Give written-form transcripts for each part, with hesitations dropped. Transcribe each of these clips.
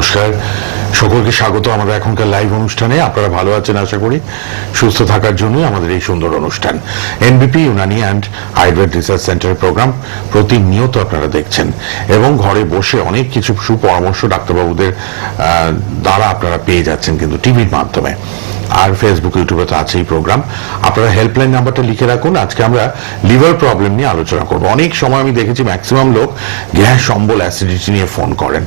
নমস্কার, সকলকে স্বাগত আমাদের এখনকার লাইভ অনুষ্ঠানে। আপনারা ভালো আছেন আশা করি। সুস্থ থাকার জন্যই আমাদের এই সুন্দর অনুষ্ঠান এনবিপি ইউনানি অ্যান্ড আয়ুর্বেদ রিসার্চ সেন্টারের প্রোগ্রাম প্রতিনিয়ত আপনারা দেখছেন এবং ঘরে বসে অনেক কিছু সুপরামর্শ ডাক্তারবাবুদের দ্বারা আপনারা পেয়ে যাচ্ছেন কিন্তু টিভির মাধ্যমে। আর ফেসবুক ইউটিউবে তো আছেই প্রোগ্রাম। আপনারা হেল্পলাইন নাম্বারটা লিখে রাখুন। আজকে আমরা লিভার প্রবলেম নিয়ে আলোচনা করব। অনেক সময় আমি দেখেছি ম্যাক্সিমাম লোক গ্যাস, অম্বল, অ্যাসিডিটি নিয়ে ফোন করেন।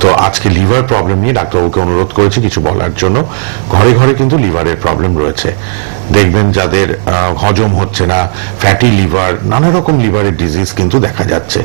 তো আজকে লিভার প্রবলেম নিয়ে ডাক্তারবাবুকে অনুরোধ করেছি কিছু বলার জন্য। ঘরে ঘরে কিন্তু লিভারের প্রবলেম রয়েছে। দেখবেন যাদের হজম হচ্ছে না, ফ্যাটি লিভার, নানা রকম লিভারের ডিজিজ কিন্তু দেখা যাচ্ছে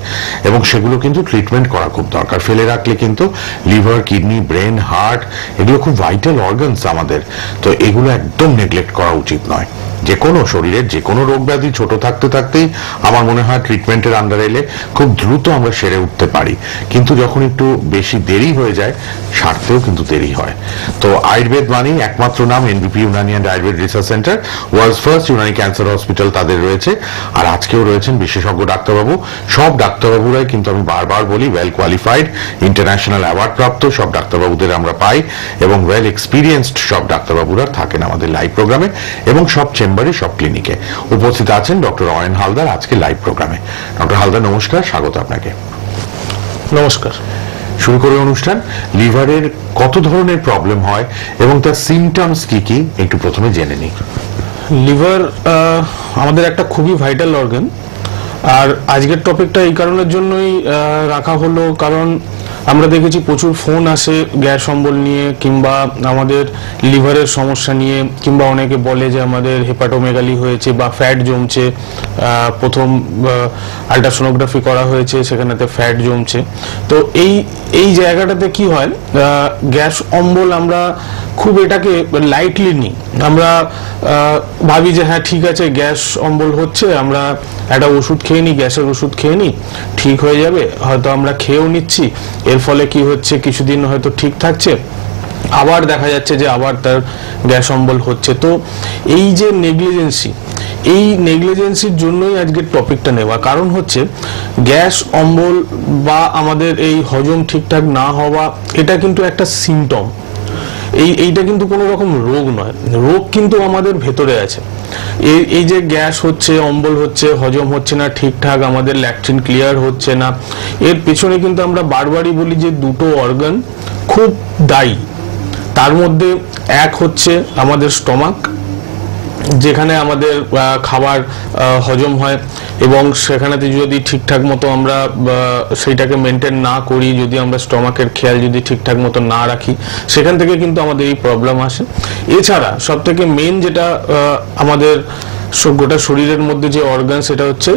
এবং সেগুলো কিন্তু ট্রিটমেন্ট করা খুব দরকার। ফেলে রাখলে কিন্তু লিভার, কিডনি, ব্রেন, হার্ট এগুলো খুব ভাইটাল অর্গানস আমাদের। তো এগুলো একদম নেগলেক্ট করা উচিত নয়। যে কোনো শরীরের যে কোনো রোগ ব্যাধি ছোট থাকতে থাকতেই আমার মনে হয় ট্রিটমেন্টের আন্ডার এলে খুব দ্রুত আমরা সেরে উঠতে পারি, কিন্তু যখন একটু বেশি দেরি হয়ে যায় সারতেও কিন্তু দেরি হয়। তো আয়ুর্বেদ মানেই একমাত্র নাম NBP Unani and Ayurveda research centre, world's first Unani cancer hospital তাদের রয়েছে। আর আজকেও রয়েছেন বিশেষজ্ঞ ডাক্তারবাবু। সব ডাক্তারবাবুরাই কিন্তু আমি বারবার বলি ওয়েল কোয়ালিফাইড, ইন্টারন্যাশনাল অ্যাওয়ার্ড প্রাপ্ত সব ডাক্তারবাবুদের আমরা পাই এবং ওয়েল এক্সপিরিয়েন্সড সব ডাক্তারবাবুরা থাকেন আমাদের লাইভ প্রোগ্রামে এবং সব চেম্বারে, সব ক্লিনিকে উপস্থিত আছেন ডক্টর অয়ন হালদার আজকে লাইভ প্রোগ্রামে। ডক্টর হালদার নমস্কার, স্বাগত আপনাকে। নমস্কার। শুরু করে অনুষ্ঠান। লিভারের কত ধরনের প্রবলেম হয় এবং তার সিমটমস কি কি একটু প্রথমে জেনে নিই। লিভার আমাদের একটা খুবই ভাইটাল অর্গান। আর আজকের টপিকটা এই কারণের জন্যই রাখা হলো, কারণ আমরা দেখেছি প্রচুর ফোন আসে গ্যাস অম্বল নিয়ে কিংবা আমাদের লিভারের সমস্যা নিয়ে, কিংবা অনেকে বলে যে আমাদের হেপাটোমেগালি হয়েছে বা ফ্যাট জমছে। প্রথম আল্ট্রাসোনোগ্রাফি করা হয়েছে, সেখানেতে ফ্যাট জমছে। তো এই জায়গাটাতে কি হয়, গ্যাস অম্বল আমরা খুব এটাকে লাইটলি নিই। আমরা ভাবি যে হ্যাঁ ঠিক আছে, গ্যাস অম্বল হচ্ছে, আমরা একটা ওষুধ খেয়ে নিই, গ্যাসের ওষুধ খেয়ে নিই, ঠিক হয়ে যাবে। হয়তো আমরা খেয়েও নিচ্ছি, এর ফলে কি হচ্ছে কিছুদিন হয়তো ঠিক থাকছে, আবার দেখা যাচ্ছে যে আবার তার গ্যাস অম্বল হচ্ছে। তো এই যে নেগলিজেন্সির জন্যই আজকের টপিকটা নেওয়া। কারণ হচ্ছে গ্যাস অম্বল বা আমাদের এই হজম ঠিকঠাক না হওয়া, এটা কিন্তু একটা সিমটম। এইটা কিন্তু কোনো রকম রোগ নয়, রোগ কিন্তু আমাদের ভেতরে আছে। এই যে গ্যাস হচ্ছে, অম্বল হচ্ছে, হজম হচ্ছে না ঠিকঠাক, আমাদের ল্যাকটিন ক্লিয়ার হচ্ছে না, এর পেছনে কিন্তু আমরা বারবারই বলি যে দুটো অর্গান খুব দায়ী। তার মধ্যে এক হচ্ছে আমাদের স্টমাক, যেখানে আমাদের খাবার হজম হয় এবং সেখানেতে যদি ঠিকঠাক মতো আমরা সেইটাকে মেনটেন না করি, যদি আমরা স্টমাকের খেয়াল যদি ঠিকঠাক মতো না রাখি, সেখান থেকে কিন্তু আমাদের এই প্রবলেম আসে। এছাড়া সব থেকে মেন যেটা আমাদের গোটা শরীরের মধ্যে যে অর্গান, সেটা হচ্ছে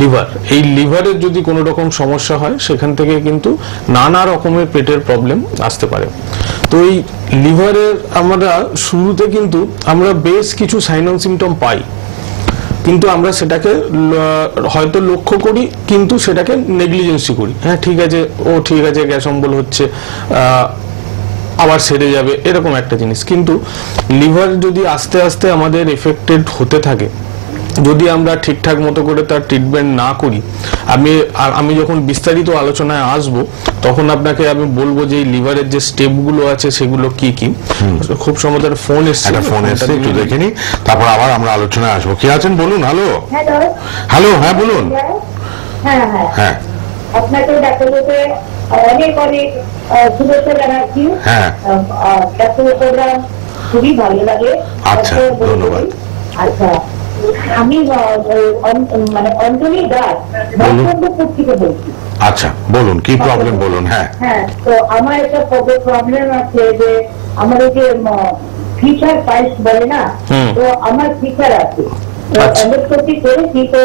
লিভার। এই লিভারের যদি কোনো রকম সমস্যা হয়, সেখান থেকে কিন্তু নানা রকমের পেটের প্রবলেম আসতে পারে। তো এই লিভারের আমরা শুরুতে কিন্তু আমরা বেশ কিছু সাইন অ্যান্ড সিমটম পাই, কিন্তু আমরা সেটাকে হয়তো লক্ষ্য করি, কিন্তু সেটাকে নেগলিজেন্সি করি। হ্যাঁ ঠিক আছে, ঠিক আছে, গ্যাস অম্বল হচ্ছে, আবার সেরে যাবে, এরকম একটা জিনিস। কিন্তু লিভার যদি আস্তে আস্তে আমাদের এফেক্টেড হতে থাকে, যদি আমরা ঠিকঠাক মতো করে তার ট্রিটমেন্ট না করি, আমি যখন বিস্তারিত আলোচনায় আসব তখন আপনাকে আমি বলবো যে লিভারের যে স্টেপগুলো আছে সেগুলো কি কি। খুব সম্ভবত ফোন এসছে, একটু দেখে নি, তারপর আবার আমরা আলোচনায় আসবো। কি আছেন বলুন। হ্যালো হ্যালো, হ্যাঁ বলুন। হ্যাঁ হ্যাঁ হ্যাঁ, আপনাকে ডাক্তারবাবুকে অনেক অনেক শুভেচ্ছা জানাচ্ছি। হ্যাঁ, ডাক্তারবাবু প্রোগ্রাম খুবই ভালো লাগে। আচ্ছা, ধন্যবাদ। আচ্ছা, আমি মানে অঞ্জলি দাস বসন্তপুর থেকে বলছি। আচ্ছা বলুন, কি প্রবলেম বলুন। হ্যাঁ হ্যাঁ, তো আমার একটা প্রবলেম আছে যে আমার এই যে ফিচার পাইলস বলে না, তো আমার ফিচার আছে, এন্ডোস্কোপি করেছি, তো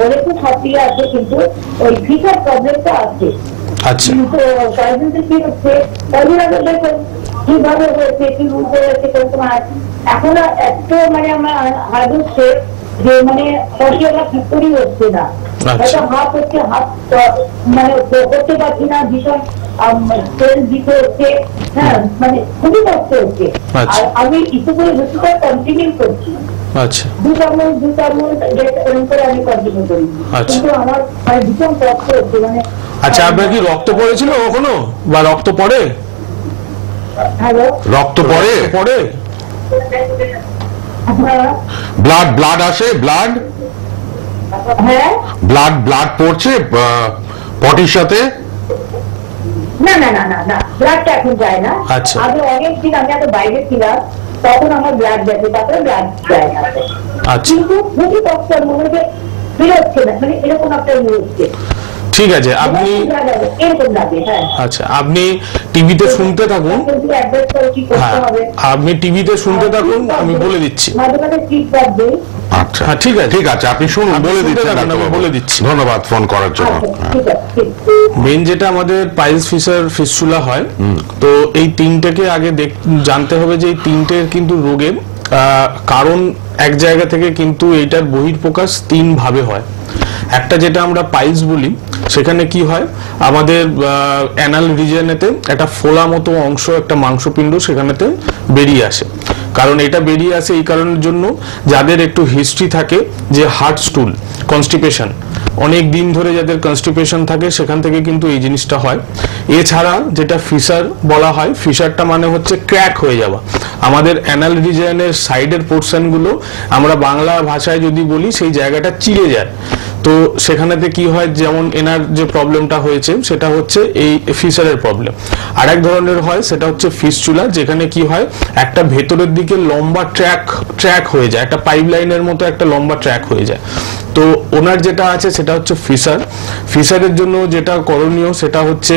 বলেছে সবই আছে, কিন্তু ওই ফিচার প্রবলেমটা আছে। আচ্ছা, কিন্তু কি হচ্ছে, কদিন আগে দেখুন কিভাবে হয়েছে, কি রূপ হয়েছে, এখন এত মানে আমার হাত হচ্ছে যে মানে সঠিক ফিক্টরি হচ্ছে না, হয়তো হাত হচ্ছে, হাত মানে করতে পারছি না, ভীষণ তেল দিতে হচ্ছে। হ্যাঁ, মানে খুবই কষ্ট হচ্ছে। আর আমি কিছু করে বেশিটা কন্টিনিউ করছি। আচ্ছা, দু চামচ এরকম করে আমি কন্টিনিউ করি, কিন্তু আমার মানে ভীষণ কষ্ট হচ্ছে। মানে আচ্ছা, আপনার কি রক্ত পড়েছিল কখনো বা রক্ত পড়ে? হ্যালো, রক্ত পড়ে? পড়ে? হ্যাঁ ব্লাড আসে? ব্লাড হ্যাঁ, ব্লাড পড়ছে পটির সাথে? না না না না না, ব্লাডটা এখন যায় না। আচ্ছা। আগে অনেকদিন আমি এত বাইরে ছিলাম, তখন আমার ব্লাড গেছে, তারপরে ব্লাড যায় না। আচ্ছা, কিন্তু খুবই কষ্ট, মনে হচ্ছে বেরোচ্ছে না, মানে এরকম একটা হচ্ছে। ঠিক আছে। আপনি এরকম লাগে, হ্যাঁ। আচ্ছা, আপনি টিভিতে শুনতে থাকুন। কিন্তু অ্যাড্রেস করে কি করতে হ্যাঁ, হবে? আপনি টিভিতে শুনতে থাকুন, আমি বলে দিচ্ছি। মাঝে মাঝে ঠিক রাখবে। আচ্ছা হ্যাঁ, ঠিক আছে। ঠিক আছে, আপনি শুনুন, আপনি বলে শুনতে দিচ্ছেন থাকুন, আমি ডাক্তারবাবু। বলে দিচ্ছি। ধন্যবাদ ফোন করার জন্য। আচ্ছা, ঠিক আছে, ঠিক। মেন যেটা আমাদের পাইলস ফিস্টুলা হয়, তো এই তিনটেকে আগে জানতে হবে যে এই তিনটের কিন্তু রোগের কারণ এক জায়গা থেকে কিন্তু এইটার বহিঃপ্রকাশ তিন ভাবে হয়। একটা যেটা আমরা পাইলস বলি, সেখানে কি হয়, আমাদের অ্যানাল রিজনেতে একটা ফোলা মতো অংশ, একটা মাংসপিণ্ড সেখানেতে বেরিয়ে আসে। কারণ এটা বেরিয়ে আসে এই কারণের জন্য, যাদের একটু হিস্ট্রি থাকে যে হার্ট স্টুল, কনস্টিপেশন, অনেক দিন ধরে যাদের কনস্টিপেশন থাকে, সেখান থেকে কিন্তু এই জিনিসটা হয়। এছাড়া যেটা ফিসার বলা হয়, ফিসারটা মানে হচ্ছে ক্র্যাক হয়ে যাওয়া। আমাদের অ্যানাল রিজনের সাইডের পোর্শনগুলো আমরা বাংলা ভাষায় যদি বলি, সেই জায়গাটা চিড়ে যায়। তো সেখানেতে কি হয়, যেমন এনার যে প্রবলেমটা হয়েছে সেটা হচ্ছে এই ফিসারের প্রবলেম। আর এক ধরনের হয়, সেটা হচ্ছে ফিস্চুলা, যেখানে কি হয়, একটা ভেতরের দিকে লম্বা ট্র্যাক হয়ে যায়, একটা পাইপ লাইনের মতো একটা লম্বা ট্র্যাক হয়ে যায়। তো ওনার যেটা আছে সেটা হচ্ছে ফিসারের জন্য যেটা করণীয় সেটা হচ্ছে,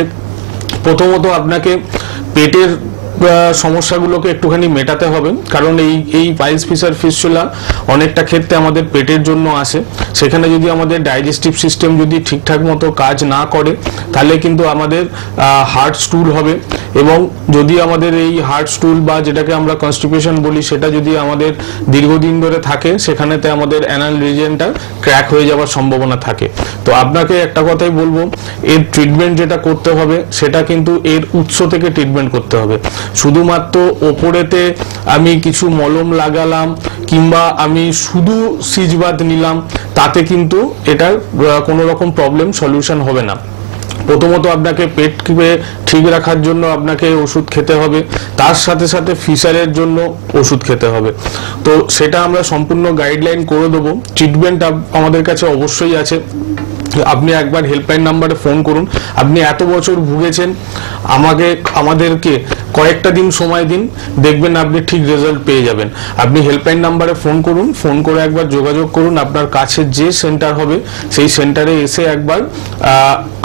প্রথমত আপনাকে পেটের সমস্যাগুলোকে একটুখানি মেটাতে হবে। কারণ এই পাইলস ফিস্টুলা অনেকটা ক্ষেত্রে আমাদের পেটের জন্য আসে। সেখানে যদি আমাদের ডাইজেস্টিভ সিস্টেম যদি ঠিকঠাক মতো কাজ না করে, তাহলে কিন্তু আমাদের হার্ট স্টুল হবে। এবং যদি আমাদের এই হার্ট স্টুল বা যেটাকে আমরা কনস্টিপেশন বলি, সেটা যদি আমাদের দীর্ঘদিন ধরে থাকে, সেখানেতে আমাদের অ্যানাল রিজিয়নটা ক্র্যাক হয়ে যাওয়ার সম্ভাবনা থাকে। তো আপনাকে একটা কথাই বলবো, এর ট্রিটমেন্ট যেটা করতে হবে, সেটা কিন্তু এর উৎস থেকে ট্রিটমেন্ট করতে হবে। শুধুমাত্র ওপরেতে আমি কিছু মলম লাগালাম কিংবা আমি শুধু সিজবাদ নিলাম, তাতে কিন্তু এটার কোনো রকম প্রবলেম সলিউশন হবে না। প্রথমত আপনাকে পেটকে ঠিক রাখার জন্য আপনাকে ওষুধ খেতে হবে, তার সাথে সাথে ফিসারের জন্য ওষুধ খেতে হবে। তো সেটা আমরা সম্পূর্ণ গাইডলাইন করে দেবো। ট্রিটমেন্ট আমাদের কাছে অবশ্যই আছে। আপনি একবার হেল্পলাইন নাম্বারে ফোন করুন। আপনি এত বছর ভুগেছেন, আমাদেরকে কয়েকটা দিন সময় দিন, দেখবেন আপনি ঠিক রেজাল্ট পেয়ে যাবেন। আপনি হেল্পলাইন নাম্বারে ফোন করুন, ফোন করে একবার যোগাযোগ করুন। আপনার কাছে যে সেন্টার হবে, সেই সেন্টারে এসে একবার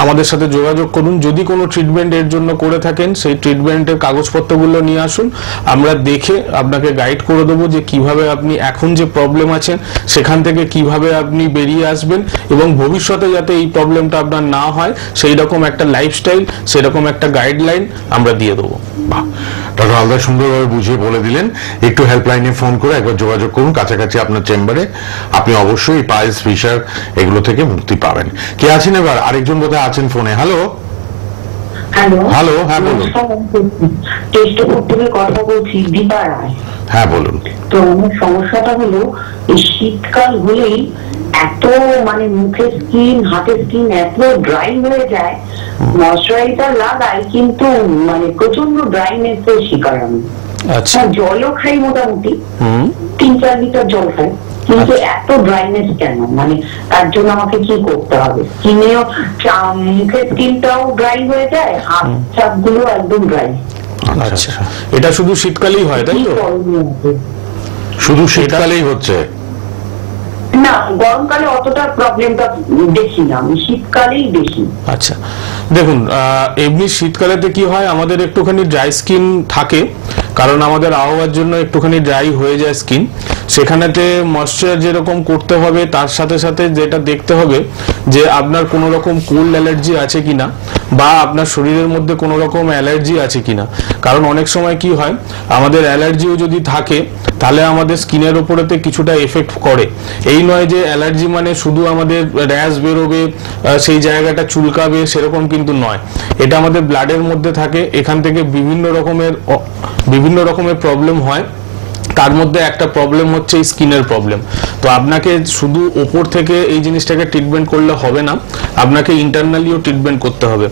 আমাদের সাথে যোগাযোগ করুন। যদি কোনো ট্রিটমেন্ট এর জন্য করে থাকেন, সেই ট্রিটমেন্টের কাগজপত্রগুলো নিয়ে আসুন। আমরা দেখে আপনাকে গাইড করে দেবো যে কিভাবে আপনি এখন যে প্রবলেম আছেন, সেখান থেকে কিভাবে আপনি বেরিয়ে আসবেন, এবং ভবিষ্যতে যাতে এই প্রবলেমটা আপনার না হয়, সেই রকম একটা লাইফস্টাইল, সেরকম একটা গাইডলাইন আমরা দিয়ে দেবো। ডক্টর হালদার সুন্দরভাবে বুঝিয়ে বলে দিলেন। একটু হেল্পলাইনে ফোন করে একবার যোগাযোগ করুন কাছাকাছি আপনার চেম্বারে। আপনি অবশ্যই পাইলস, ফিসার এগুলো থেকে মুক্তি পাবেন। কে আছেন এবার? আরেকজন বোধহয় আছেন ফোনে। হ্যালো হ্যালো, হ্যাঁ বলুন। থেকে কথা বলছি, দীপা রায়। হ্যাঁ বলুন। তো আমার সমস্যাটা হলো, এই শীতকাল হলেই এত মানে মুখের স্কিন, হাতের স্কিন এত ড্রাই হয়ে যায়। ময়শ্চারাইজার লাগাই, কিন্তু মানে প্রচন্ড ড্রাইনেস এর শিকার আমি। আচ্ছা, জলও খাই মোটামুটি 3-4 লিটার জল খাই, কিন্তু এত ড্রাইনেস কেন? মানে তার জন্য আমাকে কি করতে হবে? স্কিনেও, মুখের স্কিনটাও ড্রাই হয়ে যায়, হাত চাপ গুলো একদম ড্রাই। আচ্ছা, এটা শুধু শীতকালেই হয়, তাই তো? শুধু শীতকালেই হচ্ছে? না, গরমকালে অতটা প্রবলেমটা দেখি না, আমি শীতকালেই বেশি। আচ্ছা, দেখুন, এমনি শীতকালেতে কি হয়, আমাদের একটুখানি ড্রাই স্কিন থাকে, কারণ আমাদের আবহাওয়ার জন্য একটুখানি ড্রাই হয়ে যায় স্কিন। সেখানেতে ময়েশ্চার যেরকম করতে হবে, তার সাথে সাথে যেটা দেখতে হবে যে আপনার কোনো রকম কোল্ড অ্যালার্জি আছে কিনা, বা আপনার শরীরের মধ্যে কোনো রকম অ্যালার্জি আছে কিনা। কারণ অনেক সময় কি হয়, আমাদের অ্যালার্জিও যদি থাকে, তাহলে আমাদের স্কিনের ওপরেতে কিছুটা এফেক্ট করে। এই নয় যে অ্যালার্জি মানে শুধু আমাদের র্যাশ বেরোবে, সেই জায়গাটা চুলকাবে, সেরকম কিন্তু নয়। এটা আমাদের ব্লাডের মধ্যে থাকে, এখান থেকে বিভিন্ন রকমের প্রবলেম হয়। তার মধ্যে একটা প্রবলেম হচ্ছে এই স্কিনের প্রবলেম। তো আপনাকে শুধু ওপর থেকে এই জিনিসটাকে ট্রিটমেন্ট করলে হবে না, আপনাকে ইন্টারনালিও ট্রিটমেন্ট করতে হবে।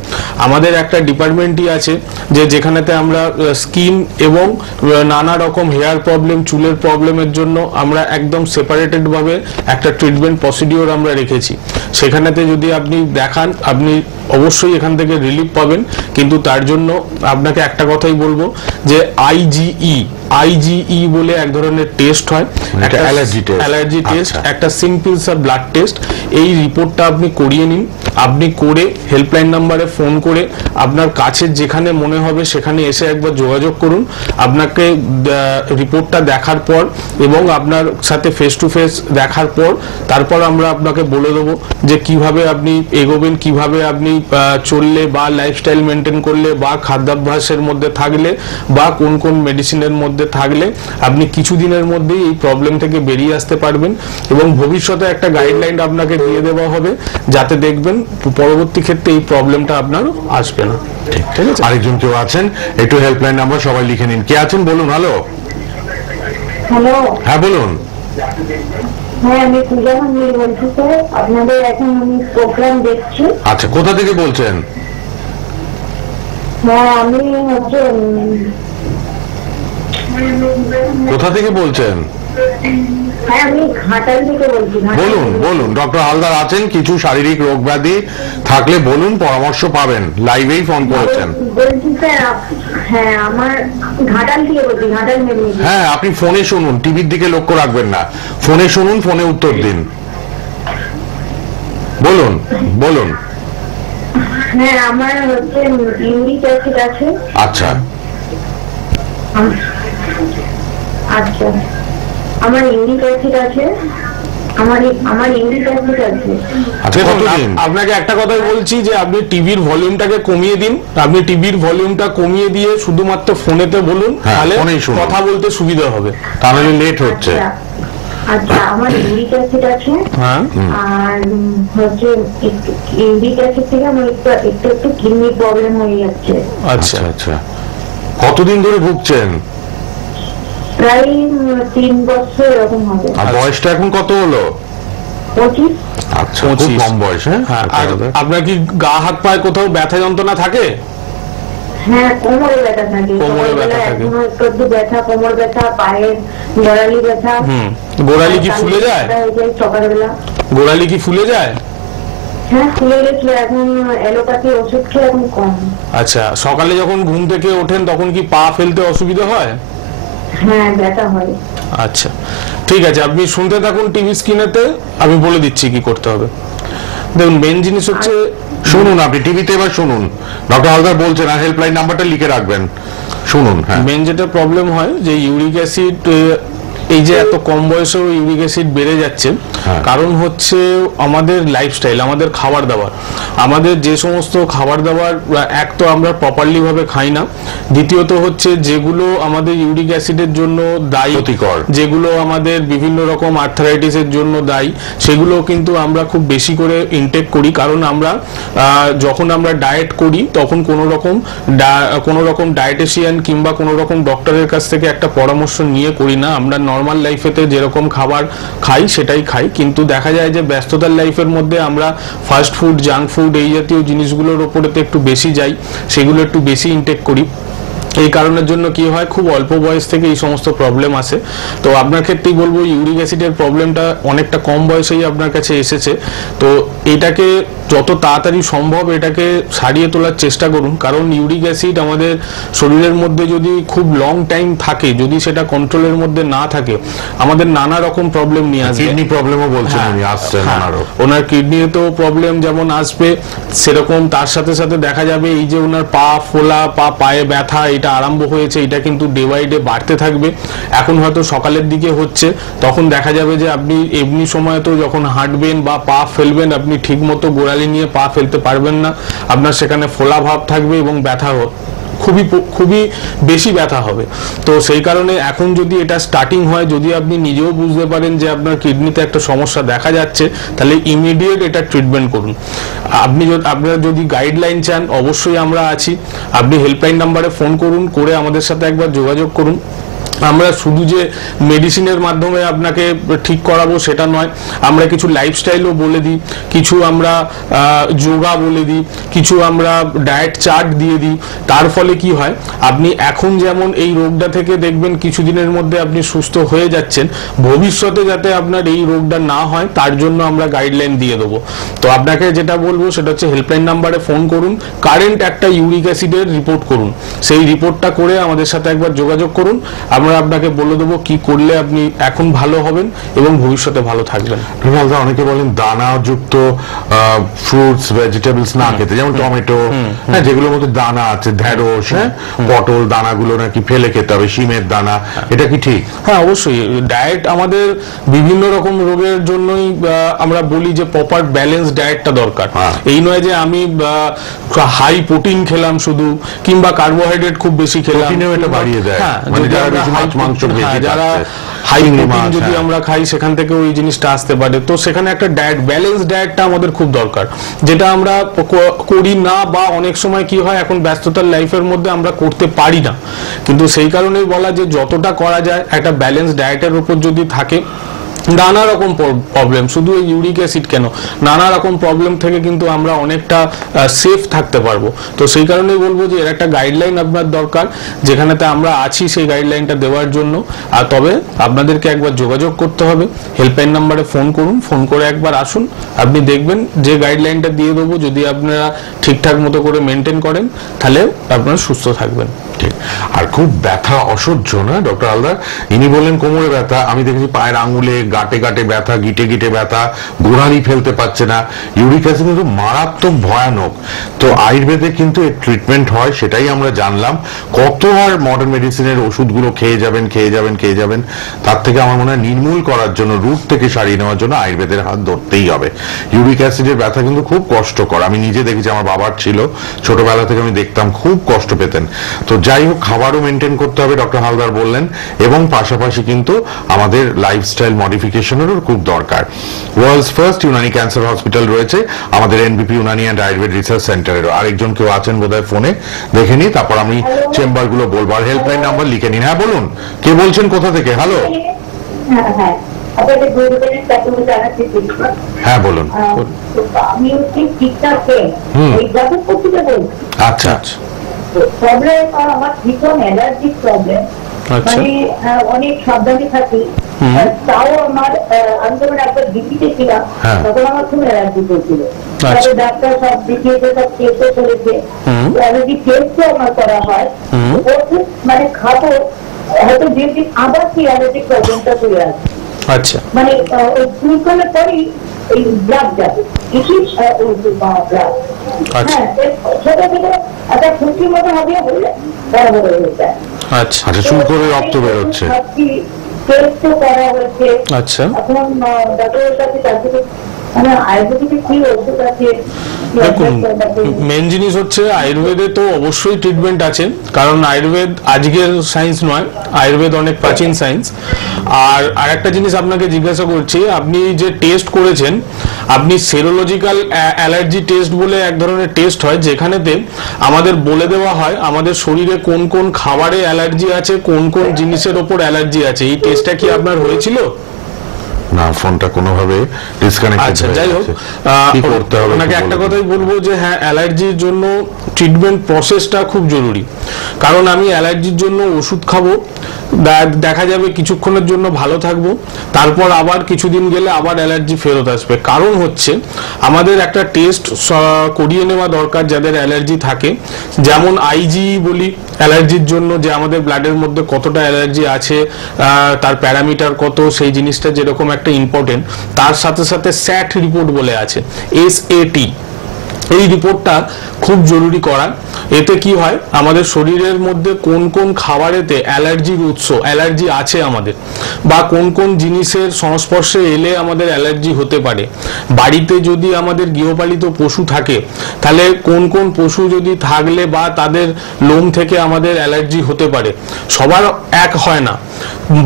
আমাদের একটা ডিপার্টমেন্টই আছে যেখানেতে আমরা স্কিন এবং নানা রকম হেয়ার প্রবলেম, চুলের প্রবলেমের জন্য আমরা একদম সেপারেটেড ভাবে একটা ট্রিটমেন্ট প্রসিডিওর আমরা রেখেছি। সেখানেতে যদি আপনি দেখান, আপনি অবশ্যই এখান থেকে রিলিফ পাবেন। কিন্তু তার জন্য আপনাকে একটা কথাই বলবো যে আইজিই বলে এক ধরনের টেস্ট হয়, একটা অ্যালার্জি টেস্ট, একটা সিম্পল সা ব্লাড টেস্ট। এই রিপোর্টটা আপনি করিয়ে নিন। আপনি করে হেল্পলাইন নাম্বারে ফোন করে আপনার কাছে যেখানে মনে হবে সেখানে এসে একবার যোগাযোগ করুন। আপনাকে রিপোর্টটা দেখার পর এবং আপনার সাথে ফেস টু ফেস দেখার পর তারপর আমরা আপনাকে বলে দেবো যে কিভাবে আপনি এগোবেন, কিভাবে আপনি চললে বা লাইফস্টাইল মেনটেন করলে বা খাদ্যাভ্যাসের মধ্যে থাকলে বা কোন কোন মেডিসিনের মধ্যে থাকলে আপনি কিছুদিনের মধ্যেই এই প্রবলেম থেকে বেরিয়ে আসতে পারবেন এবং ভবিষ্যতে একটা গাইডলাইন আপনাকে দিয়ে দেওয়া হবে যাতে দেখবেন পরবর্তী ক্ষেত্রে এই প্রবলেমটা আপনার আসবে না। ঠিক আছে, আরেকজন কেউ আছেন, একটু হেল্পলাইন নাম্বার সবাই লিখে নিন। কে আছেন বলুন। হ্যালো, হ্যাঁ বলুন। হ্যাঁ, আমি পূজা মন্দির বলছি স্যার, আপনাদের এখন আমি প্রোগ্রাম দেখছি। আচ্ছা, কোথা থেকে বলছেন? হ্যাঁ, আমি হচ্ছে কোথা থেকে বলছেন? হ্যাঁ, আমি ঘাটাল থেকে বলছি। বলুন বলুন, ডক্টর হালদার আছেন। কিছু শারীরিক রোগ ব্যাধি থাকলে বলুন, পরামর্শ পাবেন। লাইভেই ফোন করেছেন। বলছি স্যার, হ্যাঁ আমার ঘাটাল থেকে বলছি, ঘাটাল মেদিনীপুর। হ্যাঁ, আপনি ফোনে শুনুন, টিভির দিকে লক্ষ্য রাখবেন না। ফোনে শুনুন, ফোনে উত্তর দিন। বলুন বলুন। হ্যাঁ, আমার হচ্ছে ইউরিক অ্যাসিড আছে। আচ্ছা আচ্ছা, আমার ইউরিক অ্যাসিড আছে। আমার ইউরিক অ্যাসিড আছে। আচ্ছা, কতদিন? আপনাকে একটা কথাই বলছি যে আপনি টিভির ভলিউমটাকে কমিয়ে দিন। আপনি টিভির ভলিউমটা কমিয়ে দিয়ে শুধুমাত্র ফোনেতে বলুন, তাহলে কথা বলতে সুবিধা হবে, তাহলে লেট হচ্ছে। আচ্ছা, আমার ইউরিক অ্যাসিড আছে। হ্যাঁ, আর হচ্ছে ইউরিক অ্যাসিড থেকে আমার একটু কিডনি প্রবলেম হয়ে যাচ্ছে। আচ্ছা আচ্ছা, কতদিন ধরে ভুগছেন? প্রায় 3 বছর এরকম হবে। আর বয়সটা এখন কত হলো? 25। আচ্ছা, খুব কম বয়স। হ্যাঁ, আর আপনার কি গা হাত পায়ে কোথাও ব্যথা যন্ত্রণা থাকে? হ্যাঁ, কোমরে ব্যথা থাকে। কোমরে ব্যথা থাকে। এখনো একটু ব্যথা, কোমর ব্যথা, পায়ের গোড়ালি ব্যথা। গোড়ালি কি ফুলে যায়? সকালবেলা গোড়ালি কি ফুলে যায়? হ্যাঁ, ফুলে গেছিল। এখন অ্যালোপ্যাথি ওষুধ খেয়ে এখন কম। আচ্ছা, সকালে যখন ঘুম থেকে ওঠেন তখন কি পা ফেলতে অসুবিধা হয়? হ্যাঁ, ব্যথা হয়। আচ্ছা, ঠিক আছে, আপনি শুনতে থাকুন টিভি স্ক্রিনেতে, আমি বলে দিচ্ছি কি করতে হবে। দেখুন, মেন জিনিস হচ্ছে, শুনুন, আপনি টিভিতে এবার শুনুন, ডক্টর হালদার বলছেন, আর হেল্পলাইন নাম্বারটা লিখে রাখবেন। শুনুন। হ্যাঁ, মেন যেটা প্রবলেম হয় যে ইউরিক অ্যাসিড, এই যে এত কম বয়সেও ইউরিক অ্যাসিড বেড়ে যাচ্ছে, কারণ হচ্ছে আমাদের লাইফস্টাইল, আমাদের খাবার দাবার। আমাদের যে সমস্ত খাবার দাবার এক তো আমরা প্রপারলি ভাবে খাই না, দ্বিতীয়ত হচ্ছে যেগুলো আমাদের ইউরিক অ্যাসিডের জন্য দায়ী, যেগুলো আমাদের বিভিন্ন রকম আর্থারাইটিসের জন্য দায়ী, সেগুলো কিন্তু আমরা খুব বেশি করে ইনটেক করি। কারণ আমরা যখন আমরা ডায়েট করি তখন কোনো রকম ডায়েটিশিয়ান কিংবা কোনো রকম ডক্টরের কাছ থেকে একটা পরামর্শ নিয়ে করি না। আমরা নর্মাল লাইফেতে যেরকম খাবার খাই সেটাই খাই, কিন্তু দেখা যায় যে ব্যস্ততার লাইফের মধ্যে আমরা ফাস্ট ফুড, জাঙ্ক ফুড, এই জাতীয় জিনিসগুলোর ওপরেতে একটু বেশি যাই, সেগুলো একটু বেশি ইনটেক করি। এই কারণের জন্য কি হয়, খুব অল্প বয়স থেকে এই সমস্ত প্রবলেম আসে। তো আপনার ক্ষেত্রেই বলবো, ইউরিক অ্যাসিডের প্রবলেমটা অনেকটা কম বয়সেই আপনার কাছে এসেছে। তো এটাকে যত তাড়াতাড়ি সম্ভব এটাকে সারিয়ে তোলার চেষ্টা করুন। কারণ ইউরিক অ্যাসিড আমাদের শরীরের মধ্যে যদি খুব লং টাইম থাকে, যদি সেটা কন্ট্রোলের মধ্যে না থাকে, আমাদের নানা রকম প্রবলেম নিয়ে আসবে। কিডনি প্রবলেমও বলছেন উনি, আসছে নানারও। ওনার কিডনিতেও প্রবলেম যেমন আসবে, সেরকম তার সাথে সাথে দেখা যাবে এই যে ওনার পা ফোলা, পায়ে ব্যথা, এটা আরম্ভ হয়েছে, এটা কিন্তু ডে বাই ডে বাড়তে থাকবে। এখন হয়তো সকালের দিকে হচ্ছে, তখন দেখা যাবে যে আপনি এমনি সময় তো যখন হাঁটবেন বা পা ফেলবেন, আপনি ঠিক মতো গোড়ালি নিয়ে পা ফেলতে পারবেন না, আপনার সেখানে ফোলা ভাব থাকবে এবং ব্যথা খুবই বেশি ব্যথা হবে। তো সেই কারণে এখন যদি এটা স্টার্টিং হয়, যদি আপনি নিজেও বুঝতে পারেন যে আপনার কিডনিতে একটা সমস্যা দেখা যাচ্ছে, তাহলে ইমিডিয়েট এটা ট্রিটমেন্ট করুন। আপনারা যদি গাইডলাইন চান, অবশ্যই আমরা আছি। আপনি হেল্পলাইন নাম্বারে ফোন করুন, করে আমাদের সাথে একবার যোগাযোগ করুন। আমরা শুধু যে মেডিসিনের মাধ্যমে আপনাকে ঠিক করাবো সেটা নয়, আমরা কিছু লাইফস্টাইলও বলে দিই, কিছু আমরা যোগা বলে দিই, কিছু আমরা ডায়েট চার্ট দিয়ে দিই। তার ফলে কি হয়, আপনি এখন যেমন এই রোগটা থেকে দেখবেন কিছুদিনের মধ্যে আপনি সুস্থ হয়ে যাচ্ছেন, ভবিষ্যতে যাতে আপনার এই রোগটা না হয় তার জন্য আমরা গাইডলাইন দিয়ে দেবো। তো আপনাকে যেটা বলবো সেটা হচ্ছে হেল্পলাইন নাম্বারে ফোন করুন, কারেন্ট একটা ইউরিক অ্যাসিডের রিপোর্ট করুন, সেই রিপোর্টটা করে আমাদের সাথে একবার যোগাযোগ করুন, আমরা আপনাকে বলে দেবো কি করলে আপনি এখন ভালো হবেন এবং ভবিষ্যতে ভালো থাকবেন। অনেকে বলেন দানাযুক্ত ফ্রুটস ভেজিটেবলস না খেতে, যেমন টমেটো, হ্যাঁ, যেগুলোর মধ্যে দানা আছে, ঢেঁড়স, হ্যাঁ, পটল, দানাগুলো নাকি ফেলে খেতে হবে, শিমের দানা, এটা কি ঠিক? হ্যাঁ, অবশ্যই। ডায়েট আমাদের বিভিন্ন রকম রোগের জন্যই আমরা বলি যে প্রপার ব্যালেন্স ডায়েটটা দরকার। এই নয় যে আমি হাই প্রোটিন খেলাম শুধু, কিংবা কার্বোহাইড্রেট খুব বেশি খেলাম, এটা বাড়িয়ে দেয়, মানে যারা বেশি মাছ মাংস বেশি, যারা হাই প্রোটিন যদি আমরা খাই সেখান থেকে ওই জিনিসটা আসতে পারে। তো সেখানে একটা ডায়েট, ব্যালেন্স ডায়েটটা আমাদের খুব দরকার, যেটা আমরা করি না, বা অনেক সময় কি হয় এখন ব্যস্ততার লাইফের মধ্যে আমরা করতে পারি না। কিন্তু সেই কারণেই বলা যে যতটা করা যায় একটা ব্যালেন্স ডায়েটের উপর যদি থাকে, নানা রকম প্রবলেম, শুধু এই ইউরিক অ্যাসিড কেন, নানা রকম প্রবলেম থেকে কিন্তু আমরা অনেকটা সেফ থাকতে পারবো। তো সেই কারণেই বলবো যে এর একটা গাইডলাইন আপনার দরকার, যেখানেতে আমরা আছি সেই গাইডলাইনটা দেওয়ার জন্য। আর তবে আপনাদেরকে একবার যোগাযোগ করতে হবে, হেল্পলাইন নাম্বারে ফোন করুন, ফোন করে একবার আসুন, আপনি দেখবেন যে গাইডলাইনটা দিয়ে দেবো যদি আপনারা ঠিকঠাক মতো করে মেনটেন করেন তাহলে আপনারা সুস্থ থাকবেন। আর খুব ব্যথা অসহ্য না ডক্টর হালদার? ইনি বললেন কোমরে ব্যথা, আমি দেখেছি পায়ের আঙুলে গাঁটে গাঁটে ব্যথা, গিটে গিটে ব্যথা, গোড়ালি ফেলতে পারছে না। ইউরিক অ্যাসিড কিন্তু মারাত্মক ভয়ানক। তো আয়ুর্বেদে কিন্তু এর ট্রিটমেন্ট হয়, সেটাই আমরা জানলাম। কত আর মডার্ন মেডিসিনের ওষুধগুলো খেয়ে যাবেন, তার থেকে আমার মনে হয় নির্মূল করার জন্য, রুট থেকে সারিয়ে নেওয়ার জন্য আয়ুর্বেদের হাত ধরতেই হবে। ইউরিক অ্যাসিডের ব্যথা কিন্তু খুব কষ্টকর, আমি নিজে দেখেছি, আমার বাবার ছিল, ছোটবেলা থেকে আমি দেখতাম, খুব কষ্ট পেতেন। তো যাই হোক, খাবারও মেনটেন করতে হবে ডক্টর হালদার বললেন, এবং পাশাপাশি কিন্তু আমাদের লাইফস্টাইল মডিফিকেশনেরও খুব দরকার। World's first Unani cancer hospital রয়েছে আমাদের NBP Unani and Ayurveda research সেন্টারেরও। আরেকজন কেউ আছেন বোধহয় ফোনে, দেখে নি, তারপর আমি চেম্বার গুলো বলবো। আর হেল্পলাইন নাম্বার লিখে নিন। হ্যাঁ বলুন, কে বলছেন, কোথা থেকে? হ্যালো, হ্যাঁ বলুন। আমি ঠিকঠাক আচ্ছা আচ্ছা, প্রবলেম আমার ভীষণ অ্যালার্জির প্রবলেম, মানে অনেক সাবধানে থাকি, তাও আমার আমি যখন একবার ডিপিতে ছিলাম তখন আমার খুব অ্যালার্জি করছিল। ডাক্তার সব দেখিয়েছে, সব টেস্টও করেছে, অ্যালার্জি টেস্টও আমার করা হয়, মানে খাবো হয়তো যেদিন আবার সেই অ্যালার্জিক প্রবলেমটা চলে আসে। আচ্ছা, মানে ওই দুই করলে পরেই এই ব্লাড যাবে, ছোট ছোট একটা খুশির মতো হবে, বললে বড় বড় হয়ে যায়। আচ্ছা আচ্ছা, শুরু করে রক্ত বেরোচ্ছে। টেস্টও করা হয়েছে। আচ্ছা, এখন ডাক্তারের কাছে যাচ্ছে, মানে আয়ুর্বেদিকে কি ওষুধ আছে। দেখুন, মেন জিনিস হচ্ছে আয়ুর্বেদে তো অবশ্যই ট্রিটমেন্ট আছে, কারণ আয়ুর্বেদ আজকের সায়েন্স নয়, আয়ুর্বেদ অনেক প্রাচীন সায়েন্স। আর আরেকটা জিনিস আপনাকে জিজ্ঞাসা করছি, আপনি যে টেস্ট করেছেন, আপনি সেরোলজিক্যাল অ্যালার্জি টেস্ট বলে এক ধরনের টেস্ট হয়, যেখানেতে আমাদের বলে দেওয়া হয় আমাদের শরীরে কোন কোন খাবারে অ্যালার্জি আছে, কোন কোন জিনিসের ওপর অ্যালার্জি আছে। এই টেস্টটা কি আপনার হয়েছিল? না, ফোনটা কোনোভাবে ডিসকানেক্টেড হয়ে গেছে। যাই হোক, কি করতে হবে আপনাকে একটা কথাই বলবো যে হ্যাঁ, অ্যালার্জির জন্য ট্রিটমেন্ট প্রসেসটা খুব জরুরি। কারণ আমি অ্যালার্জির জন্য ওষুধ খাবো, দেখা যাবে কিছুক্ষণের জন্য ভালো থাকবো, তারপর আবার কিছুদিন গেলে আবার অ্যালার্জি ফেরত আসবে। কারণ হচ্ছে আমাদের একটা টেস্ট করিয়ে নেওয়া দরকার যাদের অ্যালার্জি থাকে, যেমন আইজি বলি অ্যালার্জির জন্য, যে আমাদের ব্লাডের মধ্যে কতটা অ্যালার্জি আছে, তার প্যারামিটার কত, সেই জিনিসটা যেরকম একটা ইম্পর্টেন্ট, তার সাথে সাথে স্যাট রিপোর্ট বলে আছে, SAT, এই রিপোর্টটা খুব জরুরি করা। এতে কি হয়, আমাদের শরীরের মধ্যে কোন কোন খাবারেতে অ্যালার্জির উৎস, অ্যালার্জি আছে আমাদের, বা কোন কোন জিনিসের সংস্পর্শে এলে আমাদের অ্যালার্জি হতে পারে। বাড়িতে যদি আমাদের গৃহপালিত পশু থাকে, তাহলে কোন কোন পশু যদি থাকলে বা তাদের লোম থেকে আমাদের অ্যালার্জি হতে পারে। সবার এক হয় না,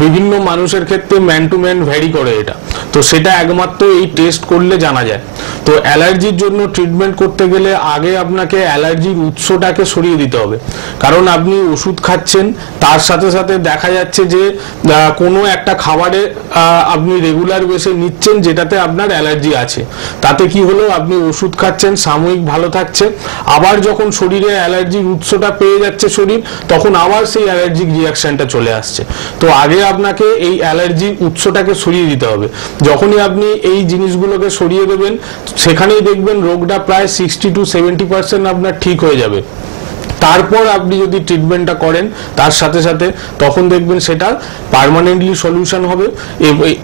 বিভিন্ন মানুষের ক্ষেত্রে ম্যান টু ম্যান ভ্যারি করে এটা, তো সেটা একমাত্র এই টেস্ট করলে জানা যায়। তো অ্যালার্জির জন্য ট্রিটমেন্ট করতে গেলে আগে আপনাকে অ্যালার্জির উৎসটাকে সরিয়ে দিতে হবে, কারণ আপনি ওষুধ খাচ্ছেন, তার সাথে সাথে দেখা যাচ্ছে যে কোনো একটা খাবারে আপনি রেগুলার বেসে নিচ্ছেন যেটাতে আপনার অ্যালার্জি আছে, তাতে কি হলো, আপনি ওষুধ খাচ্ছেন, সাময়িক ভালো থাকছে, আবার যখন শরীরে অ্যালার্জির উৎসটা পেয়ে যাচ্ছে শরীর, তখন আবার সেই অ্যালার্জিক রিয়াকশনটা চলে আসছে। তো আগে আপনাকে এই অ্যালার্জির উৎসটাকে সরিয়ে দিতে হবে। যখনই আপনি এই জিনিসগুলোকে সরিয়ে দেবেন, সেখানেই দেখবেন রোগটা প্রায় 60 to 70% আপনার ঠিক হয়ে যাবে। তারপর আপনি যদি ট্রিটমেন্টটা করেন তার সাথে সাথে, তখন দেখবেন সেটা পার্মানেন্টলি সলিউশন হবে,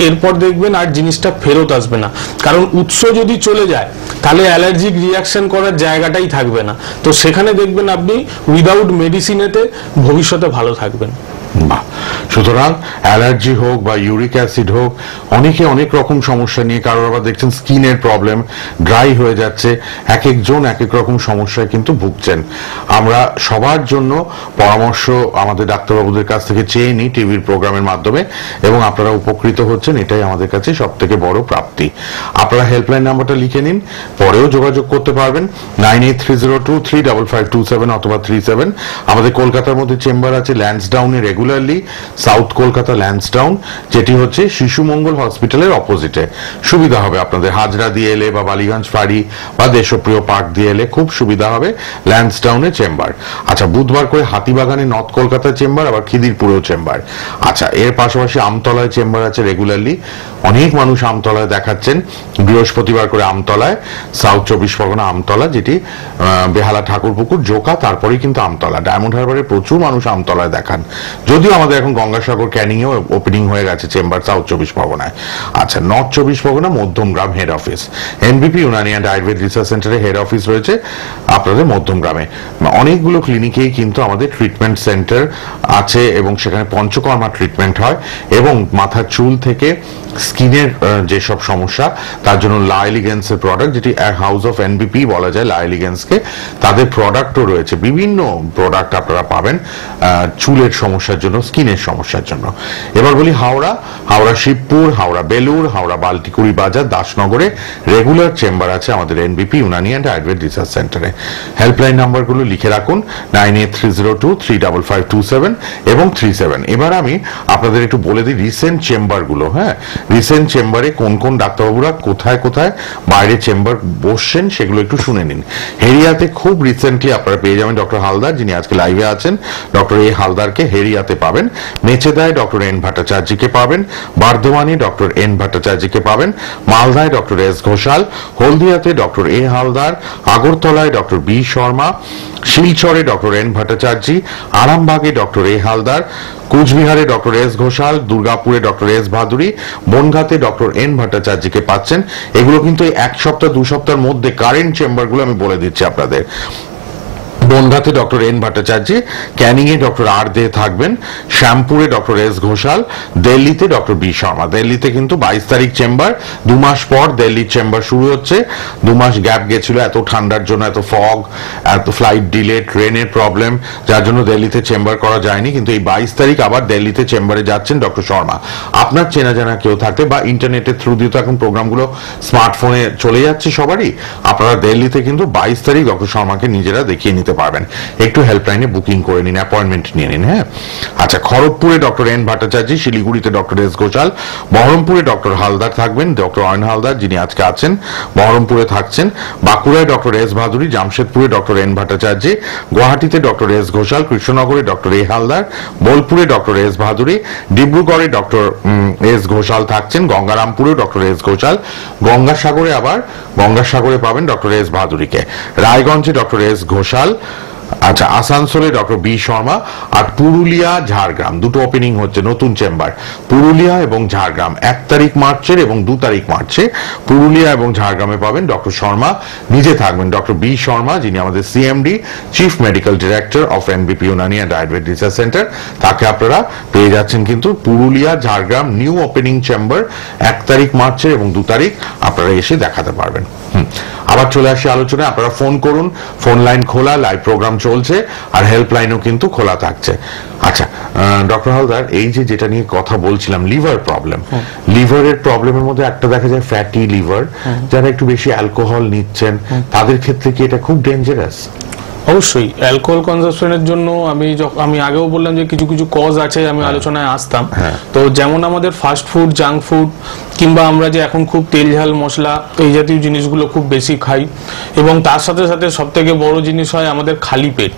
এরপর দেখবেন আর জিনিসটা ফেরত আসবে না। কারণ উৎস যদি চলে যায় তাহলে অ্যালার্জিক রিয়াকশন করার জায়গাটাই থাকবে না, তো সেখানে দেখবেন আপনি উইদাউট মেডিসিনেতে ভবিষ্যতে ভালো থাকবেন। সুতরাং অ্যালার্জি হোক বা ইউরিক অ্যাসিড হোক, অনেকে অনেক রকম সমস্যা নিয়ে, কারোর আবার দেখছেন স্কিনের প্রবলেম, ড্রাই হয়ে যাচ্ছে, এক একজন এক এক রকম সমস্যায় কিন্তু ভুগছেন। আমরা সবার জন্য পরামর্শ আমাদের ডাক্তারবাবুদের কাছ থেকে চেয়ে নিই টিভির প্রোগ্রামের মাধ্যমে, এবং আপনারা উপকৃত হচ্ছেন, এটাই আমাদের কাছে সব থেকে বড় প্রাপ্তি। আপনারা হেল্পলাইন নাম্বারটা লিখে নিন, পরেও যোগাযোগ করতে পারবেন 9830235527 অথবা 37। আমাদের কলকাতার মধ্যে চেম্বার আছে ল্যান্সডাউনে রেগুলারলি, সাউথ কলকাতা ল্যান্সডাউন, যেটি হচ্ছে শিশু মঙ্গল হসপিটালের অপোজিটে। সুবিধা হবে আপনাদের, হাজরা দিয়ে এলে বা বালিগঞ্জ ফাঁড়ি বা দেশপ্রিয় পার্ক দিয়ে এলে খুব সুবিধা হবে ল্যান্সডাউনে চেম্বার। আচ্ছা, বুধবার করে হাতিবাগানে নর্থ কলকাতা চেম্বার, আবার খিদিরপুরেও চেম্বার। আচ্ছা, এর পাশাপাশি আমতলায় চেম্বার আছে রেগুলারলি, অনেক মানুষ আমতলায় দেখাচ্ছেন। বৃহস্পতিবার করে আমতলায়, সাউথ 24 পরগনা আমতলা, যেটি বেহালা ঠাকুরপুকুর জোকা, তারপরেই কিন্তু আমতলা। ডায়মন্ড হারবারে প্রচুর মানুষ আমতলায় দেখান, যদিও আমাদের এখন গঙ্গাসাগর ক্যানিংয়েও ওপেনিং হয়ে গেছে চেম্বার সাউথ 24 পরগনায়। আচ্ছা, north 24 Pargana Madhyamgram head office, এনবিপি Unani and Ayurveda research সেন্টারে হেড অফিস রয়েছে আপনাদের মধ্যমগ্রামে। অনেকগুলো ক্লিনিকেই কিন্তু আমাদের ট্রিটমেন্ট সেন্টার আছে, এবং সেখানে পঞ্চকর্মা ট্রিটমেন্ট হয়, এবং মাথার চুল থেকে স্কিনের যেসব সমস্যা, তার জন্য লা এলিগেন্সের প্রোডাক্ট, যেটি হাউস অফ এনবিপি বলা যায় লা এলিগেন্সকে, তাদের প্রোডাক্টও রয়েছে, বিভিন্ন প্রোডাক্ট আপনারা পাবেন চুলের সমস্যার জন্য, স্কিনের সমস্যার জন্য। এবার বলি হাওড়া, হাওড়া শিবপুর, হাওড়া বেলুর, হাওড়া বাল্টিকুড়ি বাজার, দাসনগরে রেগুলার চেম্বার আছে আমাদের NBP Unani and Ayurveda research সেন্টারে। হেল্পলাইন নাম্বারগুলো লিখে রাখুন 9830235527 এবং 37। এবার আমি আপনাদের একটু বলে দিই রিসেন্ট চেম্বারগুলো। হ্যাঁ, রিসেন্ট চেম্বারে কোন কোন ডাক্তারবাবুরা কোথায় কোথায় বাইরে চেম্বার বসছেন সেগুলো একটু শুনে নিন। হেরিয়াতে খুব রিসেন্টলি আপনারা পেয়ে যাবেন ডক্টর হালদার, যিনি আজকে লাইভে আছেন। ডক্টর এ হালদারকে হেরিয়াতে পাবেন। মেচেদায় ডক্টর এন ভট্টাচার্যকে পাবেন। বর্ধমানে ডক্টর এন ভট্টাচার্যকে পাবেন। মালদায় ডক্টর এস ঘোষাল। হলদিয়াতে ডক্টর এ হালদার। আগরতলায় ডক্টর বি শর্মা। শিলচরে ডক্টর এন ভট্টাচার্য। আরামবাগে ডক্টর এ হালদার। কুচবিহারে ডক্টর এস ঘোষাল। দুর্গাপুরে ডক্টর এস ভাদুরী। বনগাঁতে ডক্টর এন ভট্টাচার্যকে পাচ্ছেন। এগুলো কিন্তু এক সপ্তাহ 2 সপ্তাহের মধ্যে কারেন্ট চেম্বারগুলো আমি বলে দিচ্ছি আপনাদের। বনগাঁতে ডক্টর এন ভট্টাচার্য, ক্যানিংয়ে ডক্টর আর দে থাকবেন, শ্যামপুরে ডক্টর এস ঘোষাল, দিল্লিতে ডক্টর বি শর্মা। দিল্লিতে কিন্তু 22 তারিখ চেম্বার, 2 মাস পর দিল্লির চেম্বার শুরু হচ্ছে। 2 মাস গ্যাপ গেছিল এত ঠান্ডার জন্য, এত ফগ, এত ফ্লাইট ডিলে, ট্রেনের প্রবলেম, যার জন্য দিল্লিতে চেম্বার করা যায়নি। কিন্তু এই 22 তারিখ আবার দিল্লিতে চেম্বারে যাচ্ছেন ডক্টর শর্মা। আপনার চেনা জানা কেউ থাকতে বা ইন্টারনেটের থ্রু দিয়ে তো এখন প্রোগ্রামগুলো স্মার্টফোনে চলে যাচ্ছে সবারই, আপনারা দিল্লিতে কিন্তু 22 তারিখ ডক্টর শর্মাকে নিজেরা দেখিয়ে নিতে পারবেন। একটু হেল্পলাইনে বুকিং করে নিন, অ্যাপয়েন্টমেন্ট নিয়ে নিন। হ্যাঁ, আচ্ছা, খড়গপুরে ডক্টর এন ভট্টাচার্য, শিলিগুড়িতে ডক্টর এস ঘোষাল, বহরমপুরে ডক্টর হালদার থাকবেন, ডক্টর অয়ন হালদার যিনি আজকে আছেন বহরমপুরে থাকছেন। বাঁকুড়ায় ডক্টর এস ভাদুরী, জামশেদপুরে ডক্টর এন ভট্টাচার্য, গুয়াহাটিতে ডক্টর এস ঘোষাল, কৃষ্ণনগরে ডক্টর এ হালদার, বোলপুরে ডক্টর এস ভাদুরী, ডিব্রুগড়ে ডক্টর এস ঘোষাল থাকছেন, গঙ্গারামপুরে ডক্টর এস ঘোষাল, গঙ্গাসাগরে পাবেন ডক্টর এস ভাদুরীকে, রায়গঞ্জে ডক্টর এস ঘোষাল। আচ্ছা, আসানসোলে ডক্টর বি শর্মা। আর পুরুলিয়া, ঝাড়গ্রাম দুটো ওপেনিং হচ্ছে নতুন চেম্বার, পুরুলিয়া এবং ঝাড়গ্রাম 1 তারিখ মার্চের এবং 2 তারিখ মার্চে পুরুলিয়া এবং ঝাড়গ্রামে পাবেন ডক্টর শর্মা নিজে থাকবেন, ডক্টর বি শর্মা যিনি আমাদের CMD, chief medical director of এনবিপি Unani and Ayurveda research centre. তাকে আপনারা পেয়ে যাচ্ছেন কিন্তু Purulia, Jhargram new opening chamber 1 তারিখ মার্চের এবং 2 তারিখ আপনারা এসে দেখাতে পারবেন। আবার চলে আসি আলোচনায়। আপনারা ফোন করুন, ফোন লাইন খোলা, লাইভ প্রোগ্রাম চলছে, আর হেল্পলাইনও কিন্তু খোলা থাকছে। আচ্ছা ডক্টর হালদার, এই যে যেটা নিয়ে কথা বলছিলাম, লিভার প্রবলেম, লিভারের প্রবলেমের মধ্যে একটা দেখা যায় ফ্যাটি লিভার, যারা একটু বেশি অ্যালকোহল নিচ্ছেন তাদের ক্ষেত্রে কি এটা খুব ডেঞ্জারাস? অবশ্যই অ্যালকোহল কনজাম্পশনের জন্য আমি আগেও বললাম যে কিছু কিছু কজ আছে, আমি আলোচনায় আসতাম। তো যেমন আমাদের ফাস্ট ফুড, জাঙ্ক ফুড, কিংবা আমরা যে এখন খুব তেল ঝাল মশলা এই জাতীয় জিনিসগুলো খুব বেশি খাই, এবং তার সাথে সাথে সব থেকে বড় জিনিস হয় আমাদের খালি পেট।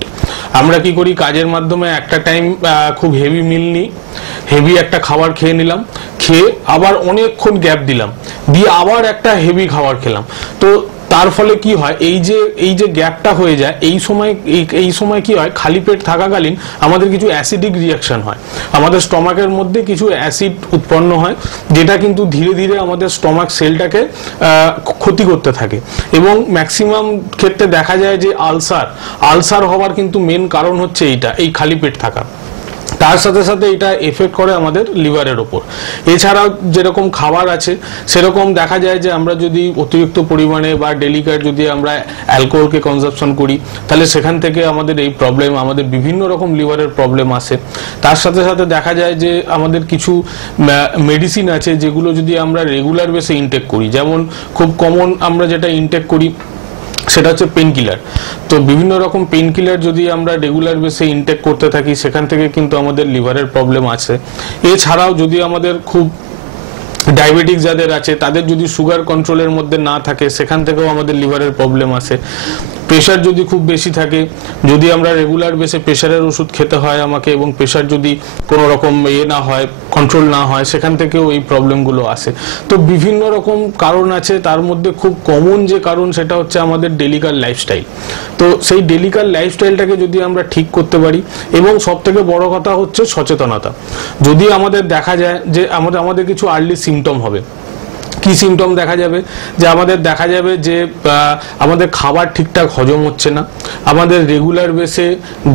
আমরা কি করি, কাজের মাধ্যমে একটা টাইম খুব হেভি মিল নিই, হেভি একটা খাবার খেয়ে নিলাম, খেয়ে আবার অনেকক্ষণ গ্যাপ দিলাম, দিয়ে আবার একটা হেভি খাবার খেলাম। তো তার ফলে কি হয়, এই যে গ্যাপটা হয়ে যায়, এই সময় কি হয়, খালি পেট থাকাকালীন আমাদের কিছু অ্যাসিডিক রিয়াকশন হয়, আমাদের স্টমাকের মধ্যে কিছু অ্যাসিড উৎপন্ন হয়, যেটা কিন্তু ধীরে ধীরে আমাদের স্টমাক সেলটাকে ক্ষতি করতে থাকে, এবং ম্যাক্সিমাম ক্ষেত্রে দেখা যায় যে আলসার হওয়ার কিন্তু মেন কারণ হচ্ছে এই খালি পেট থাকা। তার সাথে সাথে এটা এফেক্ট করে আমাদের লিভারের ওপর। এছাড়াও যেরকম খাবার আছে সেরকম দেখা যায় যে আমরা যদি অতিরিক্ত পরিমাণে বা ডেলিকার যদি আমরা অ্যালকোহলকে কনজাম্পশন করি, তাহলে সেখান থেকে আমাদের এই প্রবলেম, আমাদের বিভিন্ন রকম লিভারের প্রবলেম আসে। তার সাথে সাথে দেখা যায় যে আমাদের কিছু মেডিসিন আছে যেগুলো যদি আমরা রেগুলার বেসে ইনটেক করি, যেমন খুব কমন আমরা যেটা ইনটেক করি সেটা হচ্ছে পেন কিলার। তো বিভিন্ন রকম পেন কিলার যদি আমরা রেগুলার বেসে ইনটেক করতে থাকি, সেখান থেকে কিন্তু আমাদের লিভারের প্রবলেম আছে। এছাড়াও যদি আমাদের খুব ডায়াবেটিক যাদের আছে, তাদের যদি সুগার কন্ট্রোলের মধ্যে না থাকে, সেখান থেকেও আমাদের লিভারের প্রবলেম আসে। প্রেশার যদি খুব বেশি থাকে, যদি আমরা রেগুলার বেসে প্রেশারের ওষুধ খেতে হয় আমাকে, এবং প্রেশার যদি কোনো রকম না হয়, কন্ট্রোল না হয়, সেখান থেকেও এই প্রবলেমগুলো আসে। তো বিভিন্ন রকম কারণ আছে, তার মধ্যে খুব কমন যে কারণ সেটা হচ্ছে আমাদের ডেলিকার লাইফস্টাইল। তো সেই ডেলিকার লাইফস্টাইলটাকে যদি আমরা ঠিক করতে পারি, এবং সব থেকে বড় কথা হচ্ছে সচেতনতা। যদি আমাদের দেখা যায় যে আমাদের কিছু আর্লি সিমটম হবে, কি সিমটম দেখা যাবে, যে আমাদের দেখা যাবে যে আমাদের খাবার ঠিকঠাক হজম হচ্ছে না, আমাদের রেগুলার বেসে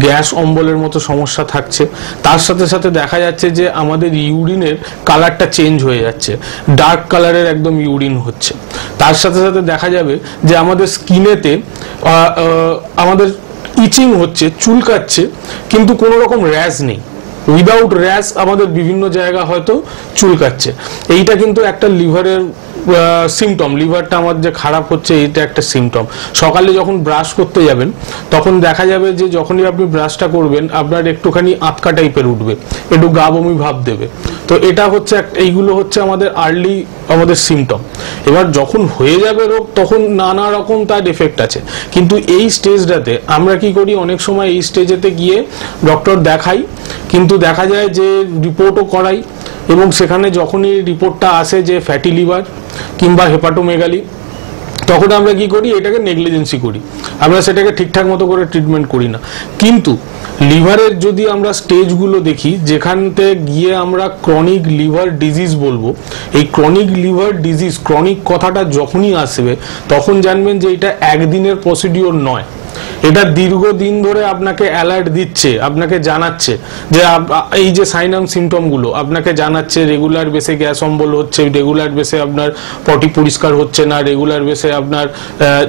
গ্যাস অম্বলের মতো সমস্যা থাকছে, তার সাথে সাথে দেখা যাচ্ছে যে আমাদের ইউরিনের কালারটা চেঞ্জ হয়ে যাচ্ছে, ডার্ক কালারের একদম ইউরিন হচ্ছে। তার সাথে সাথে দেখা যাবে যে আমাদের স্কিনেতে আমাদের ইচিং হচ্ছে, চুলকাচ্ছে, কিন্তু কোনো রকম র্যাশ নেই। উইদাউট র্যাশ আমাদের বিভিন্ন জায়গা হয়তো চুলকাচ্ছে। এইটা কিন্তু একটা লিভারের সিমটম। লিভারটা আমার যে খারাপ হচ্ছে, এটা একটা সিমটম। সকালে যখন ব্রাশ করতে যাবেন, তখন দেখা যাবে যে যখনই আপনি ব্রাশটা করবেন, আপনার একটুখানি আটকা টাইপের উঠবে, একটু গা বমি ভাব দেবে। তো এটা হচ্ছে এইগুলো হচ্ছে আমাদের আর্লি আমাদের সিমটম। এবার যখন হয়ে যাবে রোগ, তখন নানা রকম তার এফেক্ট আছে। কিন্তু এই স্টেজটাতে আমরা কি করি, অনেক সময় এই স্টেজেতে গিয়ে ডক্টর দেখাই, কিন্তু দেখা যায় যে রিপোর্টও করাই, এবং সেখানে যখনই রিপোর্টটা আসে যে ফ্যাটি লিভার কিংবা হেপাটোমেগালি, তখন আমরা কি করি, এটাকে নেগলিজেন্সি করি, আমরা সেটাকে ঠিকঠাক মতো করে ট্রিটমেন্ট করি না। কিন্তু লিভারের যদি আমরা স্টেজগুলো দেখি, যেখানতে গিয়ে আমরা ক্রনিক লিভার ডিজিজ বলবো, এই ক্রনিক লিভার ডিজিজ, ক্রনিক কথাটা যখনই আসবে, তখন জানবেন যে এটা একদিনের প্রসিডিওর নয়, এটা দীর্ঘদিন ধরে আপনাকে অ্যালার্ট দিচ্ছে, আপনাকে জানাচ্ছে যে এই যে সাইনাম সিমটমগুলো আপনাকে জানাচ্ছে, রেগুলার বেসে গ্যাস অম্বল হচ্ছে, রেগুলার বেসে আপনার পটি পরিষ্কার হচ্ছে না, রেগুলার বেসে আপনার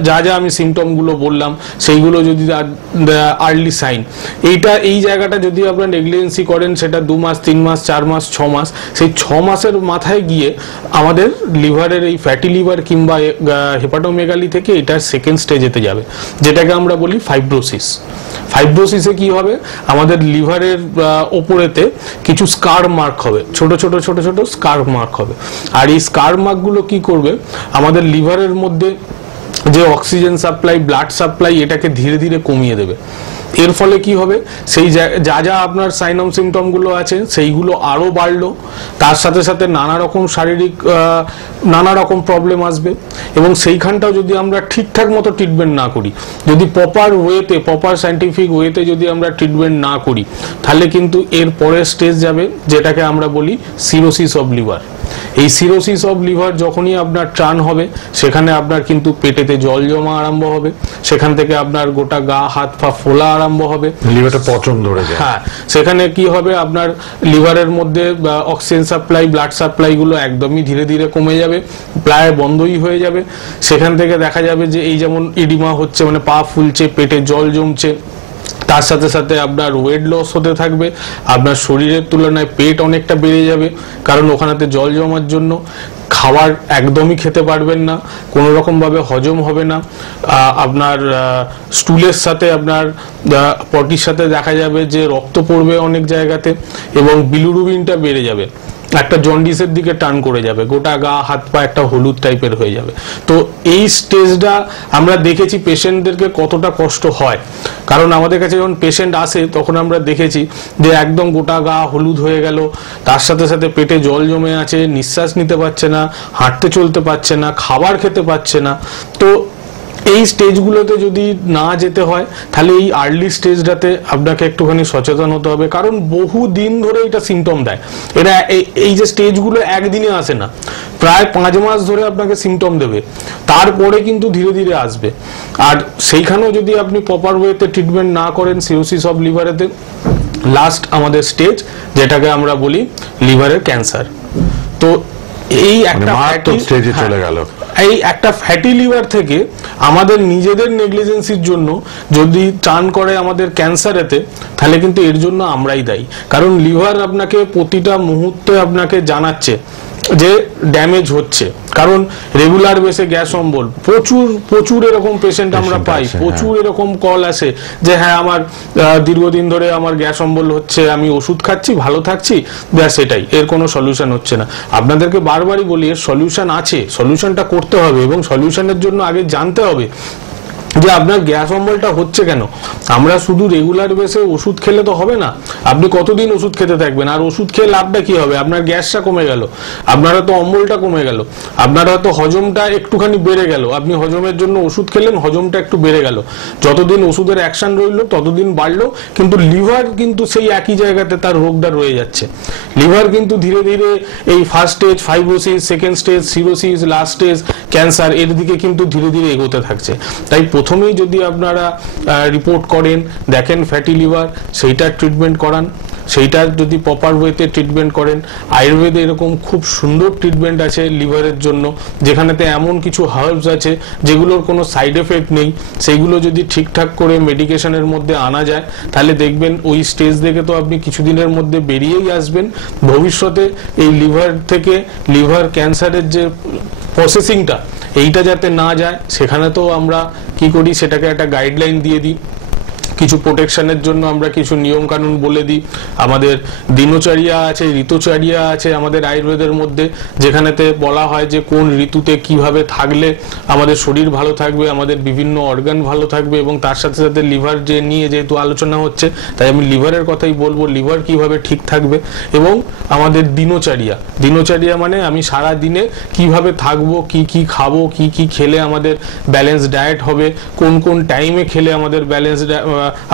যা আমি সিমটমগুলো বললাম, সেইগুলো যদি আর্লি সাইন, এই জায়গাটা যদি আপনার নেগলিজেন্সি করেন, সেটা 2 মাস, 3 মাস, 4 মাস, 6 মাস, সেই 6 মাসের মাথায় গিয়ে আমাদের লিভারের এই ফ্যাটি লিভার কিংবা হেপাটোমেগালি থেকে এটা সেকেন্ড স্টেজেতে যাবে, যেটাকে আমরা বলি ফাইব্রোসিস। ফাইব্রোসিসে কি হবে, আমাদের লিভারের ওপরেতে কিছু স্কার মার্ক হবে, ছোট ছোট ছোট ছোট স্কার মার্ক হবে। আর এই স্কার মার্কগুলো কি করবে, আমাদের লিভারের মধ্যে যে অক্সিজেন সাপ্লাই, ব্লাড সাপ্লাই, এটাকে ধীরে ধীরে কমিয়ে দেবে। এর ফলে কি হবে, সেই যা আপনার সাইনম সিমটমগুলো আছে সেইগুলো আরও বাড়লো, তার সাথে সাথে নানা রকম শারীরিক নানা রকম প্রবলেম আসবে। এবং সেইখানটাও যদি আমরা ঠিকঠাক মতো ট্রিটমেন্ট না করি, যদি প্রপার ওয়েতে, প্রপার সায়েন্টিফিক ওয়েতে যদি আমরা ট্রিটমেন্ট না করি, তাহলে কিন্তু এর পরের স্টেজ যাবে, যেটাকে আমরা বলি সিরোসিস অফ লিভার। এই সিরোসিস অফ লিভার যখনই আপনার টার্ন হবে সেখানে আপনার কিন্তু পেটেতে জল জমা আরম্ভ হবে, সেখান থেকে আপনার গোটা গা হাত পা ফোলা আরম্ভ হবে, লিভারটা পচন ধরে যায়। হ্যাঁ, সেখানে কি হবে আপনার লিভারের মধ্যে অক্সিজেন সাপ্লাই, ব্লাড সাপ্লাই গুলো একদমই ধীরে ধীরে কমে যাবে, প্রায় বন্ধই হয়ে যাবে। সেখান থেকে দেখা যাবে যে এই যেমন ইডিমা হচ্ছে, মানে পা ফুলছে, পেটে জল জমছে, তার সাথে সাথে আপনার ওয়েট লস হতে থাকবে, আপনার শরীরের তুলনায় পেট অনেকটা বেড়ে যাবে, কারণ ওখানেতে জল জমার জন্য খাবার একদমই খেতে পারবেন না, কোনো রকম ভাবে হজম হবে না, আপনার স্টুলের সাথে আপনার পটির সাথে দেখা যাবে যে রক্ত পড়বে অনেক জায়গাতে, এবং বিলিরুবিনটা বেড়ে যাবে, একটা জন্ডিসের দিকে টার্ন করে যাবে, গোটা গা হাত পা একটা হলুদ টাইপের হয়ে যাবে। তো এই স্টেজটা আমরা দেখেছি পেশেন্টদেরকে কতটা কষ্ট হয়, কারণ আমাদের কাছে যখন পেশেন্ট আসে তখন আমরা দেখেছি যে একদম গোটা গা হলুদ হয়ে গেল, তার সাথে সাথে পেটে জল জমে আছে, নিঃশ্বাস নিতে পারছে না, হাঁটতে চলতে পারছে না, খাবার খেতে পারছে না। তো এই স্টেজগুলোতে যদি না যেতে হয় তাহলে এই আর্লি স্টেজটাতে আপনাকে একটুখানি সচেতন হতে হবে, কারণ বহু দিন ধরে এটা সিমটম দেয়। এটা এই যে স্টেজগুলো একদিনে আসে না, প্রায় 5 মাস ধরে আপনাকে সিমটম দেবে, তারপরে কিন্তু ধীরে ধীরে আসবে। আর সেইখানেও যদি আপনি প্রপার ওয়েতে ট্রিটমেন্ট না করেন সিরোসিস অফ লিভারেতে, লাস্ট আমাদের স্টেজ যেটাকে আমরা বলি লিভারের ক্যান্সার। তো এই একটা স্টেজে চলে গেল। এই একটা ফ্যাটি লিভার থেকে আমাদের নিজেদের নেগলিজেন্সির জন্য যদি টার্ন করে আমাদের ক্যান্সারেতে, তাহলে কিন্তু এর জন্য আমরাই দায়ী। কারণ লিভার আপনাকে প্রতিটা মুহূর্তে আপনাকে জানাচ্ছে যে ড্যামেজ হচ্ছে, কারণ রেগুলার বেসে গ্যাস অম্বল প্রচুর এরকম পেশেন্ট আমরা পাই, প্রচুর এরকম কল আসে যে হ্যাঁ আমার দীর্ঘদিন ধরে আমার গ্যাস অম্বল হচ্ছে, আমি ওষুধ খাচ্ছি, ভালো থাকছি, ব্যাস এটাই, এর কোনো সলিউশন হচ্ছে না। আপনাদেরকে বারবারই বলি এর সলিউশন আছে, সলিউশনটা করতে হবে, এবং সলিউশনের জন্য আগে জানতে হবে যে আপনার গ্যাস অম্বলটা হচ্ছে কেন। আমরা শুধু রেগুলার বেসে ওষুধ খেলে তো হবে না, আপনি কতদিন ওষুধ খেতে থাকবেন, আর ওষুধ খেয়ে লাভটা কি হবে? আপনার গ্যাসটা কমে গেল, আপনার হয়তো অম্বলটা কমে গেল, আপনার হয়তো হজমটা একটুখানি বেড়ে গেল, আপনি হজমের জন্য ওষুধ খেলেন, হজমটা একটু বেড়ে গেল, যতদিন ওষুধের অ্যাকশন রইলো ততদিন বাড়লো, কিন্তু লিভার কিন্তু সেই একই জায়গাতে তার রোগটা রয়ে যাচ্ছে। লিভার কিন্তু ধীরে ধীরে এই first stage fibrosis, second stage cirrhosis, last stage cancer, এর দিকে কিন্তু ধীরে ধীরে এগোতে থাকছে। তাই প্রথমেই যদি আপনারা রিপোর্ট করেন, দেখেন ফ্যাটি লিভার, সেইটার ট্রিটমেন্ট করান, সেইটার যদি প্রপার ওয়েতে ট্রিটমেন্ট করেন। আয়ুর্বেদে এরকম খুব সুন্দর ট্রিটমেন্ট আছে লিভারের জন্য, যেখানেতে এমন কিছু হার্বস আছে যেগুলোর কোনো সাইড এফেক্ট নেই, সেইগুলো যদি ঠিকঠাক করে মেডিকেশনের মধ্যে আনা যায়, তাহলে দেখবেন ওই স্টেজ থেকে তো আপনি কিছুদিনের মধ্যে বেরিয়েই আসবেন। ভবিষ্যতে এই লিভার থেকে লিভার ক্যান্সারের যে প্রসেসিংটা, এইটা যাতে না যায়, সেখানে তো আমরা কি করি, সেটাকে একটা গাইডলাইন দিয়ে দিই, কিছু প্রোটেকশনের জন্য আমরা কিছু নিয়ম কানুন বলে দিই। আমাদের দিনচর্যা আছে, ঋতুচর্যা আছে আমাদের আয়ুর্বেদের মধ্যে, যেখানেতে বলা হয় যে কোন ঋতুতে কিভাবে থাকলে আমাদের শরীর ভালো থাকবে, আমাদের বিভিন্ন অর্গান ভালো থাকবে, এবং তার সাথে সাথে লিভার যে নিয়ে যেহেতু আলোচনা হচ্ছে, তাই আমি লিভারের কথাই বলবো, লিভার কিভাবে ঠিক থাকবে। এবং আমাদের দিনচর্যা মানে আমি সারা দিনে কিভাবে থাকবো, কি কি খাবো, কি কি খেলে আমাদের ব্যালেন্স ডায়েট হবে, কোন কোন টাইমে খেলে আমাদের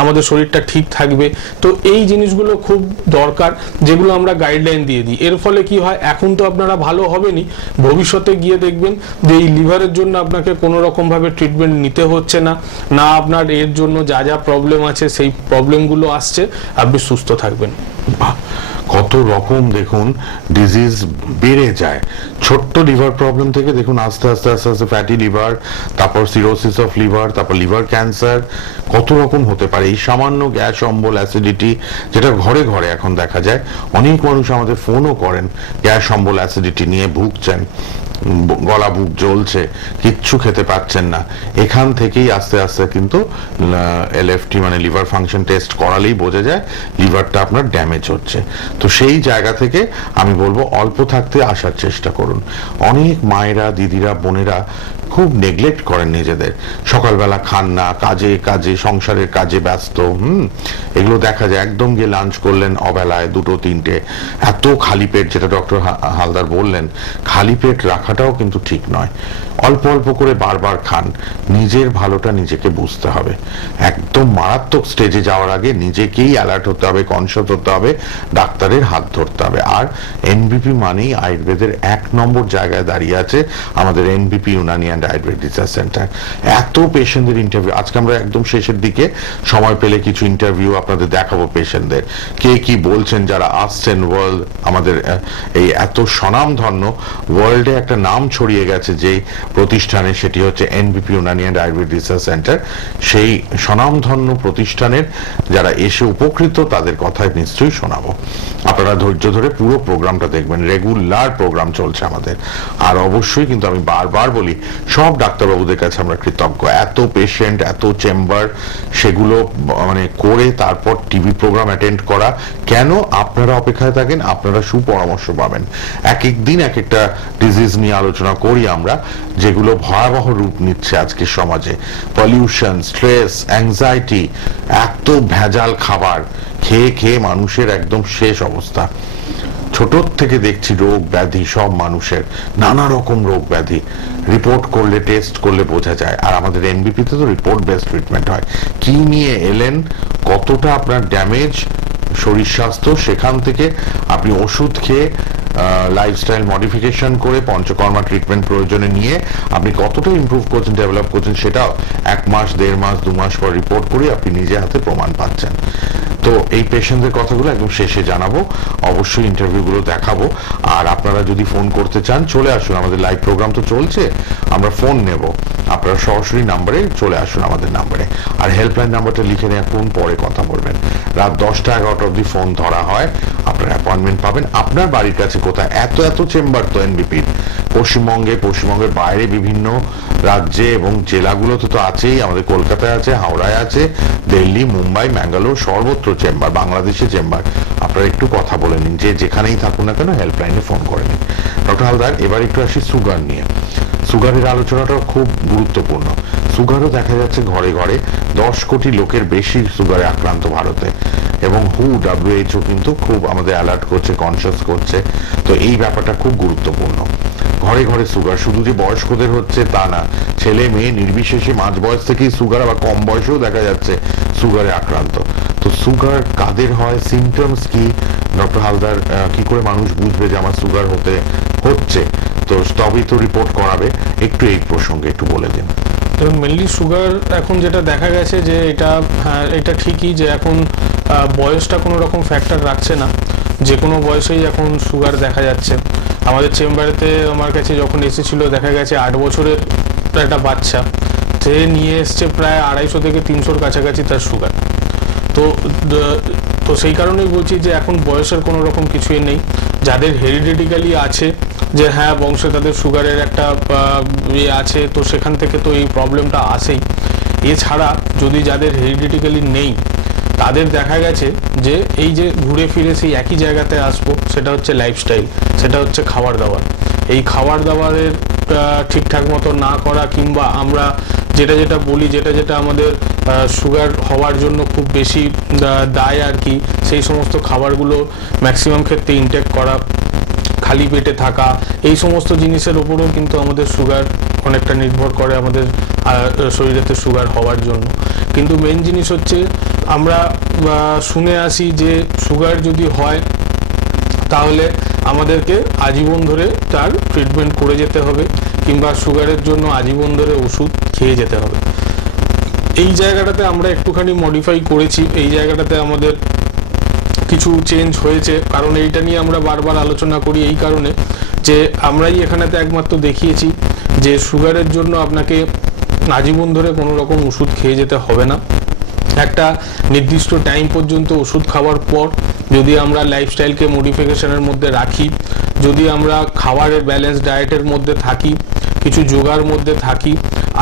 আমাদের শরীরটা ঠিক থাকবে। তো এই জিনিসগুলো খুব দরকার, যেগুলো আমরা গাইডলাইন দিয়ে দিই। এর ফলে কি হয়, এখন তো আপনারা ভালো হবেনই, ভবিষ্যতে গিয়ে দেখবেন যে এই লিভারের জন্য আপনাকে কোনো রকম ভাবে ট্রিটমেন্ট নিতে হচ্ছে না, না আপনার এর জন্য যা যা প্রবলেম আছে সেই প্রবলেমগুলো আসছে, আপনি সুস্থ থাকবেন। কত রকম দেখুন ডিজিজ বেড়ে যায়, ছোট্ট লিভার প্রবলেম থেকে দেখুন আস্তে আস্তে আস্তে আস্তে ফ্যাটি লিভার, তারপর সিরোসিস অফ লিভার, তারপর লিভার ক্যান্সার, কত রকম হতে পারে। এই সামান্য গ্যাস অম্বল অ্যাসিডিটি, যেটা ঘরে ঘরে এখন দেখা যায়, অনেক মানুষ আমাদের ফোনও করেন গ্যাস অম্বল অ্যাসিডিটি নিয়ে ভুগছেন, গলা বুক জ্বলছে, কিচ্ছু খেতে পাচ্ছেন না। এখান থেকেই আস্তে আস্তে কিন্তু এলএফটি মানে লিভার ফাংশন টেস্ট করালেই বোঝা যায় লিভারটা আপনার ড্যামেজ হচ্ছে। তো সেই জায়গা থেকে আমি বলবো অল্প থাকতে আসার চেষ্টা করুন। অনেক মায়েরা, দিদিরা, বোনেরা খুব নেগলেক্ট করেন নিজেদের, সকালবেলা খান না, কাজে কাজে সংসারের কাজে ব্যস্ত, এগুলো দেখা যায়। একদম গিয়ে লাঞ্চ করলেন অবেলায় 2-3টে, এত খালি পেট, যেটা ডক্টর হালদার বললেন, খালি পেট রাখাটাও কিন্তু ঠিক নয়। অল্প অল্প করে বারবার খান। নিজের ভালোটা নিজেকে বুঝতে হবে। একদম মারাত্মক স্টেজে যাওয়ার আগে নিজেকেই অ্যালার্ট হতে হবে, কনসিয়াস হতে হবে, ডাক্তারের হাত ধরতে হবে। আর এনবিপি মানেই আয়ুর্বেদের 1 নম্বর জায়গায় দাঁড়িয়ে আছে আমাদের NBP Unani and Ayurveda research centre. এত পেশেন্টদের ইন্টারভিউ, আজকে আমরা একদম শেষের দিকে সময় পেলে কিছু ইন্টারভিউ আপনাদের দেখাবো পেশেন্টদের, কে কি বলছেন যারা আসছেন। ওয়ার্ল্ড আমাদের এই এত স্বনামধন্য, ওয়ার্ল্ডে একটা নাম ছড়িয়ে গেছে যেই প্রতিষ্ঠানে, সেটি হচ্ছে এনবিপি Unani and Ayurveda research centre. সেই স্বনামধন্য প্রতিষ্ঠানের যারা এসে উপকৃত তাদের কথায় নিশ্চয়ই শোনাবো। আপনারা ধৈর্য ধরে পুরো প্রোগ্রামটা দেখবেন, রেগুলার প্রোগ্রাম চলছে আমাদের। আর অবশ্যই কিন্তু আমি বারবার বলি, সব ডাক্তারবাবুদের কাছে আমরা কৃতজ্ঞ। এত পেশেন্ট, এত চেম্বার, সেগুলো মানে করে তারপর টিভি প্রোগ্রাম অ্যাটেন্ড করা। কেন আপনারা অপেক্ষায় থাকেন? আপনারা সুপরামর্শ পাবেন। এক এক দিন এক একটা ডিজিজ নিয়ে আলোচনা করি আমরা, যেগুলো ভয়াবহ রূপ নিচ্ছে আজকের সমাজে। পলিউশন, স্ট্রেস, অ্যাংজাইটি, এত ভেজাল খাবার খেয়ে খেয়ে মানুষের একদম শেষ অবস্থা। ছোট থেকে দেখছি রোগ ব্যাধি, সব মানুষের নানা রকম রোগ ব্যাধি রিপোর্ট করলে, টেস্ট করলে বোঝা যায়। আর আমাদের এনবিপিতে তো রিপোর্ট বেসড ট্রিটমেন্ট হয়। কি নিয়ে এলেন, কতটা আপনার ড্যামেজ শরীর স্বাস্থ্য, সেখান থেকে আপনি ওষুধ খেয়ে লাইফস্টাইল মডিফিকেশন করে পঞ্চকর্মা ট্রিটমেন্ট প্রয়োজনে নিয়ে আপনি কতটা ইমপ্রুভ করছেন, ডেভেলপ করছেন, সেটাও 1 মাস, 1.5 মাস, 2 মাস পর রিপোর্ট করে আপনি নিজে হাতে প্রমাণ পাচ্ছেন। তো এই পেশেন্টদের কথাগুলো একদম শেষে জানাবো, অবশ্যই ইন্টারভিউগুলো দেখাবো। আর আপনারা যদি ফোন করতে চান চলে আসুন, আমাদের লাইভ প্রোগ্রাম তো চলছে, আমরা ফোন নেব। আপনারা সরাসরি নাম্বারে চলে আসুন, আমাদের নাম্বারে। আর হেল্পলাইন নাম্বারটা লিখে রাখুন, পরে কথা বলবেন। রাত 10টা 11টা অবধি ফোন ধরা হয়, আপনার অ্যাপয়েন্টমেন্ট পাবেন। আপনার বাড়ির কাছে কোথায়? এত চেম্বার তো এনবিপির পশ্চিমবঙ্গের বাইরে বিভিন্ন রাজ্যে এবং জেলাগুলোতে তো আছেই। আমাদের কলকাতায় আছে, হাওড়ায় আছে, দিল্লি, মুম্বাই, ম্যাঙ্গালোর, সর্বত্র চেম্বার, বাংলাদেশে চেম্বার। আপনারা একটু কথা বলে নিন, যে যেখানেই থাকুন না কেন হেল্পলাইনে ফোন করে নিন। ডক্টর হালদার, এবার একটু আসি সুগার নিয়ে। সুগারের আলোচনাটাও খুব গুরুত্বপূর্ণ। সুগারও দেখা যাচ্ছে ঘরে ঘরে, 10 কোটি লোকের বেশি সুগারে আক্রান্ত ভারতে, এবং WHO কিন্তু খুব আমাদের অ্যালার্ট করছে, কনসিয়াস করছে। তো এই ব্যাপারটা খুব গুরুত্বপূর্ণ। ঘরে ঘরে সুগার, শুধু যে বয়স্কদের হচ্ছে তা না, ছেলে মেয়ে নির্বিশেষে মাঝ বয়স থেকেই সুগার, আবার কম বয়সেও দেখা যাচ্ছে সুগারে আক্রান্ত। তো সুগার কাদের হয়, সিমটমস কি? ডক্টর হালদার, কি করে মানুষ বুঝবে যে আমার সুগার হচ্ছে? তো তবেই তো রিপোর্ট করাবে। একটু এই প্রসঙ্গে একটু বলে দিন। মেনলি সুগার এখন যেটা দেখা গেছে যে এটা ঠিকই যে এখন বয়সটা কোনো রকম ফ্যাক্টর রাখছে না, যে কোনো বয়সেই এখন সুগার দেখা যাচ্ছে। আমাদের চেম্বারেতে আমার কাছে যখন এসেছিল, দেখা গেছে 8 বছরের একটা বাচ্চা, সে নিয়ে এসছে প্রায় 250 থেকে 300-র কাছাকাছি তার সুগার। তো সেই কারণেই বলছি যে এখন বয়সের কোনো রকম কিছুই নেই। যাদের হেরিডিটিক্যালি আছে, যে হ্যাঁ বংশে তাদের সুগারের একটা আছে, তো সেখান থেকে তো এই প্রবলেমটা আসেই। এছাড়া যদি যাদের হেরিডিটিক্যালি নেই, তাদের দেখা গেছে যে এই যে ঘুরে ফিরে সেই একই জায়গাতে আসবো, সেটা হচ্ছে লাইফস্টাইল, সেটা হচ্ছে খাবার দাবার। এই খাবার দাবারের ঠিকঠাক মতো না করা, কিংবা আমরা যেটা বলি, যেটা আমাদের সুগার হওয়ার জন্য খুব বেশি দায় আর কি, সেই সমস্ত খাবারগুলো ম্যাক্সিমাম ক্ষেত্রে ইনটেক করা, খালি পেটে থাকা, এই সমস্ত জিনিসের উপরেও কিন্তু আমাদের সুগার অনেকটা নির্ভর করে আমাদের শরীরেতে সুগার হওয়ার জন্য। কিন্তু মেন জিনিস হচ্ছে, আমরা শুনে আসি যে সুগার যদি হয় তাহলে আমাদেরকে আজীবন ধরে তার ট্রিটমেন্ট করে যেতে হবে, কিংবা সুগারের জন্য আজীবন ধরে ওষুধ খেয়ে যেতে হবে। এই জায়গাটাতে আমরা একটুখানি মডিফাই করেছি, এই জায়গাটাতে আমাদের কিছু চেঞ্জ হয়েছে। কারণ এইটা নিয়ে আমরা বারবার আলোচনা করি এই কারণে যে আমরাই এখানেতে একমাত্র দেখিয়েছি যে সুগারের জন্য আপনাকে আজীবন ধরে কোনো রকম ওষুধ খেয়ে যেতে হবে না। একটা নির্দিষ্ট টাইম পর্যন্ত ওষুধ খাওয়ার পর যদি আমরা লাইফস্টাইলকে মডিফিকেশনের মধ্যে রাখি, যদি আমরা খাবারের ব্যালেন্স ডায়েটের মধ্যে থাকি, কিছু যোগার মধ্যে থাকি,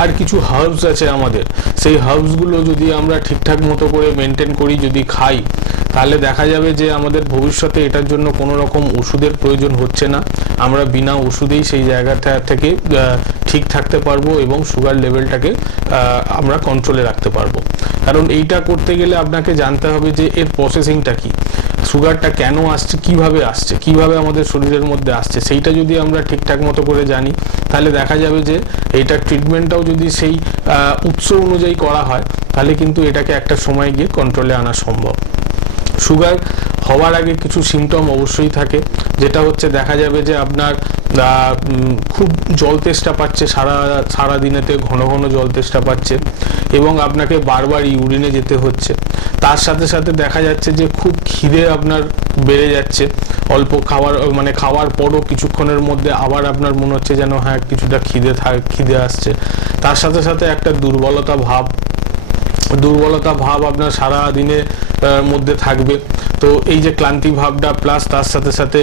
আর কিছু হার্বস আছে আমাদের, সেই হার্বসগুলো যদি আমরা ঠিকঠাক মতো করে মেনটেন করি, যদি খাই, তাহলে দেখা যাবে যে আমাদের ভবিষ্যতে এটার জন্য কোনো রকম ওষুধের প্রয়োজন হচ্ছে না। আমরা বিনা ওষুধেই সেই জায়গাটা থেকে ঠিক থাকতে পারবো এবং সুগার লেভেলটাকে আমরা কন্ট্রোলে রাখতে পারবো। কারণ এইটা করতে গেলে আপনাকে জানতে হবে যে এর প্রসেসিংটা কি, সুগারটা কেন আসছে, কিভাবে আমাদের শরীরের মধ্যে আসছে, সেইটা যদি আমরা ঠিকঠাক মতো করে জানি, তাহলে দেখা যাবে যে এইটার ট্রিটমেন্টটাও যদি সেই উৎস অনুযায়ী করা হয়, তাহলে কিন্তু এটাকে একটা সময় গিয়ে কন্ট্রোলে আনা সম্ভব। সুগার হওয়ার আগে কিছু সিমটম অবশ্যই থাকে, যেটা হচ্ছে দেখা যাবে যে আপনার খুব জল তেষ্টা পাচ্ছে, সারা দিনেতে ঘন ঘন জল তেষ্টা পাচ্ছে এবং আপনাকে বারবার ইউরিনে যেতে হচ্ছে। তার সাথে সাথে দেখা যাচ্ছে যে খুব খিদে আপনার বেড়ে যাচ্ছে, অল্প খাওয়ার পরও কিছুক্ষণের মধ্যে আবার আপনার মনে হচ্ছে যেন হ্যাঁ কিছুটা খিদে আসছে। তার সাথে সাথে একটা দুর্বলতা ভাব আপনার সারা দিনের মধ্যে থাকবে। তো এই যে ক্লান্তি ভাবটা প্লাস তার সাথে সাথে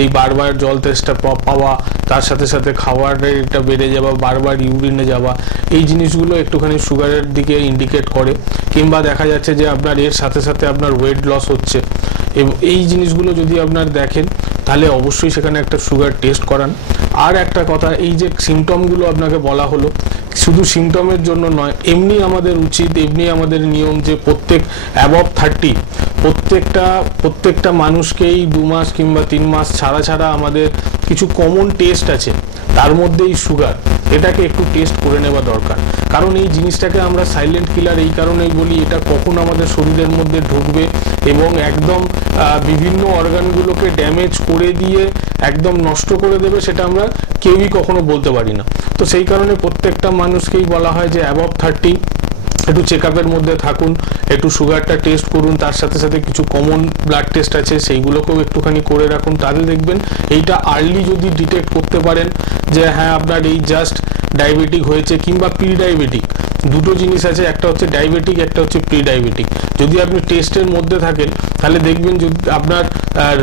এই বারবার জল তেষ্টা পাওয়া, তার সাথে সাথে খাওয়ার রেটটা বেড়ে যাওয়া, বারবার ইউরিনে যাওয়া, এই জিনিসগুলো একটুখানি সুগারের দিকে ইন্ডিকেট করে। কিংবা দেখা যাচ্ছে যে আপনার এর সাথে সাথে আপনার ওয়েট লস হচ্ছে, এবং এই জিনিসগুলো যদি আপনার দেখেন তাহলে অবশ্যই সেখানে একটা সুগার টেস্ট করান। আর একটা কথা, এই যে সিমটমগুলো আপনাকে বলা হলো, শুধু সিমটমের জন্য নয়, এমনি আমাদের উচিত, এমনি আমাদের নিয়ম যে প্রত্যেক অ্যাবভ 30 প্রত্যেকটা মানুষকেই 2 মাস কিংবা 3 মাস ছাড়া আমাদের কিছু কমন টেস্ট আছে, তার মধ্যেই সুগার, এটাকে একটু টেস্ট করে নেওয়া দরকার। কারণ এই জিনিসটাকে আমরা সাইলেন্ট কিলার এই কারণেই বলি, এটা কখন আমাদের শরীরের মধ্যে ঢুকবে এবং একদম বিভিন্ন অর্গানগুলোকে ড্যামেজ করে দিয়ে একদম নষ্ট করে দেবে, সেটা আমরা কেউই কখনো বলতে পারি না। তো সেই কারণে প্রত্যেকটা মানুষকেই বলা হয় যে অ্যাবভ 30 একটু চেক আপের মধ্যে থাকুন, একটু সুগারটা টেস্ট করুন, তার সাথে সাথে কিছু কমন ব্লাড টেস্ট আছে সেইগুলোকেও একটুখানি করে রাখুন। তাহলে দেখবেন এইটা আর্লি যদি ডিটেক্ট করতে পারেন যে হ্যাঁ আপনার এই জাস্ট ডায়াবেটিক হয়েছে কিংবা প্রি ডায়াবেটিক, দুটো জিনিস আছে, একটা হচ্ছে ডায়াবেটিক, একটা হচ্ছে প্রি ডায়াবেটিক। যদি আপনি টেস্টের মধ্যে থাকেন তাহলে দেখবেন যদি আপনার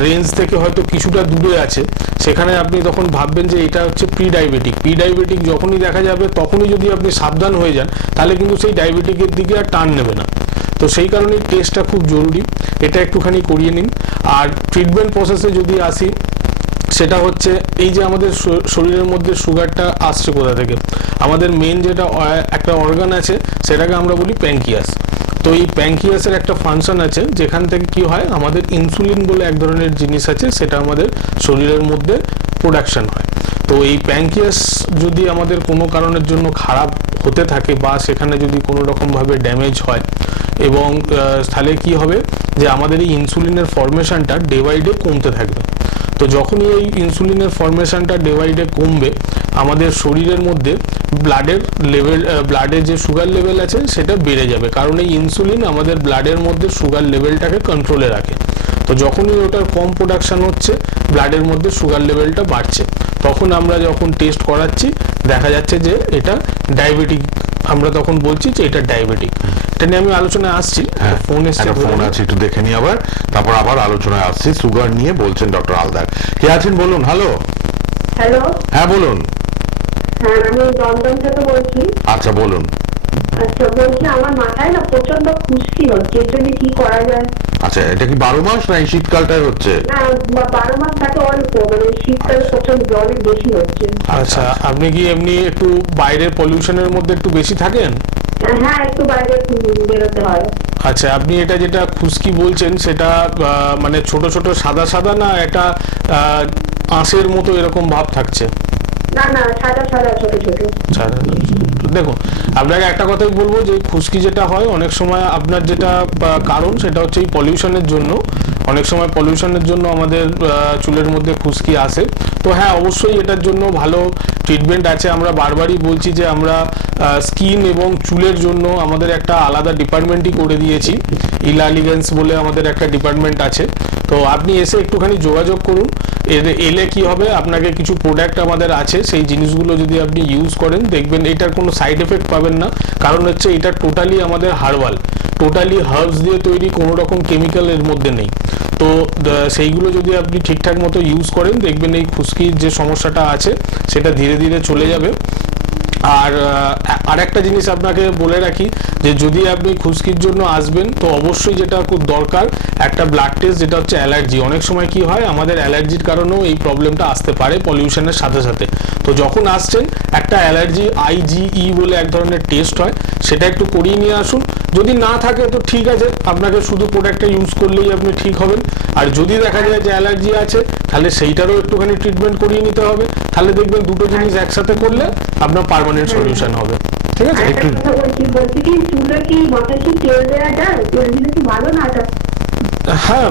রেঞ্জ থেকে হয়তো কিছুটা দূরে আছে, সেখানে আপনি তখন ভাববেন যে এটা হচ্ছে প্রি ডায়াবেটিক যখনই দেখা যাবে তখনই যদি আপনি সাবধান হয়ে যান, তাহলে কিন্তু সেই ডায়াবেটিকের দিকে আর টান নেবে না। তো সেই কারণে টেস্টটা খুব জরুরি, এটা একটুখানি করিয়ে নিন। আর ট্রিটমেন্ট প্রসেসে যদি আসি, সেটা হচ্ছে এই যে আমাদের শরীরের মধ্যে সুগারটা আসছে কোথা থেকে, আমাদের মেন যেটা একটা অর্গান আছে সেটাকে আমরা বলি প্যানক্রিয়াস। তো এই প্যানক্রিয়াসের একটা ফাংশন আছে, যেখান থেকে কি হয়, আমাদের ইনসুলিন বলে এক ধরনের জিনিস আছে, সেটা আমাদের শরীরের মধ্যে প্রোডাকশন হয়। তো এই প্যানক্রিয়াস যদি আমাদের কোনো কারণের জন্য খারাপ হতে থাকে বা সেখানে যদি কোনো রকমভাবে ড্যামেজ হয়, এবং তাহলে কি হবে যে আমাদের এই ইনসুলিনের ফরমেশনটা ডে বাই ডে কমতে থাকবে। তো যখনই এই ইনসুলিনের ফরমেশনটা ডে বাই ডে কমবে, আমাদের শরীরের মধ্যে ব্লাডে যে সুগার লেভেল আছে সেটা বেড়ে যাবে, কারণ এই ইনসুলিন আমাদের ব্লাডের মধ্যে সুগার লেভেলটাকে কন্ট্রোলে রাখে। তো যখনই ওটার কম প্রোডাকশন হচ্ছে, ব্লাডের মধ্যে সুগার লেভেলটা বাড়ছে, তখন আমরা যখন টেস্ট করাচ্ছি দেখা যাচ্ছে যে এটা ডায়াবেটিক, আমরা তখন বলছি যে এটা ডায়াবেটিক। এটা নিয়ে আমি আলোচনায় আসছি, ফোন আছে একটু দেখে নিই আবার, তারপর আবার আলোচনায় আসছি। সুগার নিয়ে বলছেন ডক্টর হালদার। কে আছেন বলুন? হ্যালো। হ্যাঁ বলুন। হ্যাঁ, আমি দমদম থেকে বলছি। আচ্ছা বলুন। আচ্ছা, বলছি আমার মাথায় না প্রচন্ড খুশকি হচ্ছে, এর জন্য কি করা যায়? আচ্ছা, এটা কি 12 মাস না এই শীতকালটাই হচ্ছে? না, 12 মাস থাকে অল্প, মানে শীতকালে প্রচন্ড জলের বেশি হচ্ছে। আচ্ছা, আপনি কি এমনি একটু বাইরের পলিউশনের মধ্যে একটু বেশি থাকেন? হ্যাঁ, একটু বাইরে বেরোতে হয়। আচ্ছা, আপনি এটা যেটা খুশকি বলছেন সেটা মানে ছোট ছোট সাদা সাদা না এটা আঁশের মতো এরকম ভাব থাকছে? না না, সাদা সাদা ছোট ছোট। দেখুন, আপনাকে একটা কথাই বলবো যে খুশকি যেটা হয় অনেক সময় আপনার যেটা কারণ সেটা হচ্ছে এই পলিউশনের জন্য। অনেক সময় পলিউশনের জন্য আমাদের চুলের মধ্যে খুশকি আসে। তো হ্যাঁ, অবশ্যই এটার জন্য ভালো ট্রিটমেন্ট আছে। আমরা বারবারই বলছি যে আমরা স্কিন এবং চুলের জন্য আমাদের একটা আলাদা ডিপার্টমেন্টই করে দিয়েছি, ইলালিগেন্স বলে আমাদের একটা ডিপার্টমেন্ট আছে। তো আপনি এসে একটুখানি যোগাযোগ করুন, এলে কি হবে, আপনাকে কিছু প্রোডাক্ট আমাদের আছে, সেই জিনিসগুলো যদি আপনি ইউজ করেন দেখবেন এটার কোনো সাইড এফেক্ট পাবেন না। কারণ হচ্ছে এটা টোটালি আমাদের হার্বাল, টোটালি হার্বস দিয়ে তৈরি, কোনো রকম কেমিক্যাল এর মধ্যে নেই। তো সেইগুলো যদি আপনি ঠিকঠাক মতো ইউজ করেন দেখবেন এই খুশকির যে সমস্যাটা আছে সেটা ধীরে ধীরে চলে যাবে। আর আরেকটা জিনিস আপনাকে বলে রাখি যে যদি আপনি খুশকির জন্য আসবেন তো অবশ্যই যেটা খুব দরকার একটা ব্লাড টেস্ট, যেটা হচ্ছে অ্যালার্জি। অনেক সময় কি হয় আমাদের অ্যালার্জির কারণেও এই প্রবলেমটা আসতে পারে পলিউশনের সাথে সাথে। তো যখন আসছেন একটা অ্যালার্জি IgE বলে এক ধরনের টেস্ট হয়, সেটা একটু করিয়ে নিয়ে আসুন। যদি না থাকে তো ঠিক আছে, আপনাকে শুধু প্রোডাক্টটা ইউজ করলেই আপনি ঠিক হবেন। আর যদি দেখা যায় যে অ্যালার্জি আছে তাহলে সেইটারও একটুখানি ট্রিটমেন্ট করিয়ে নিতে হবে। তাহলে দেখবেন দুটো জিনিস একসাথে করলে আপনার পার্মানেন্ট সলিউশন হবে। ঠিক আছে? একটা কথা বলছি কি চুলে কি মাথায় কি তেল দেওয়া যায়? তেল দিলে কি ভালো না? হ্যাঁ,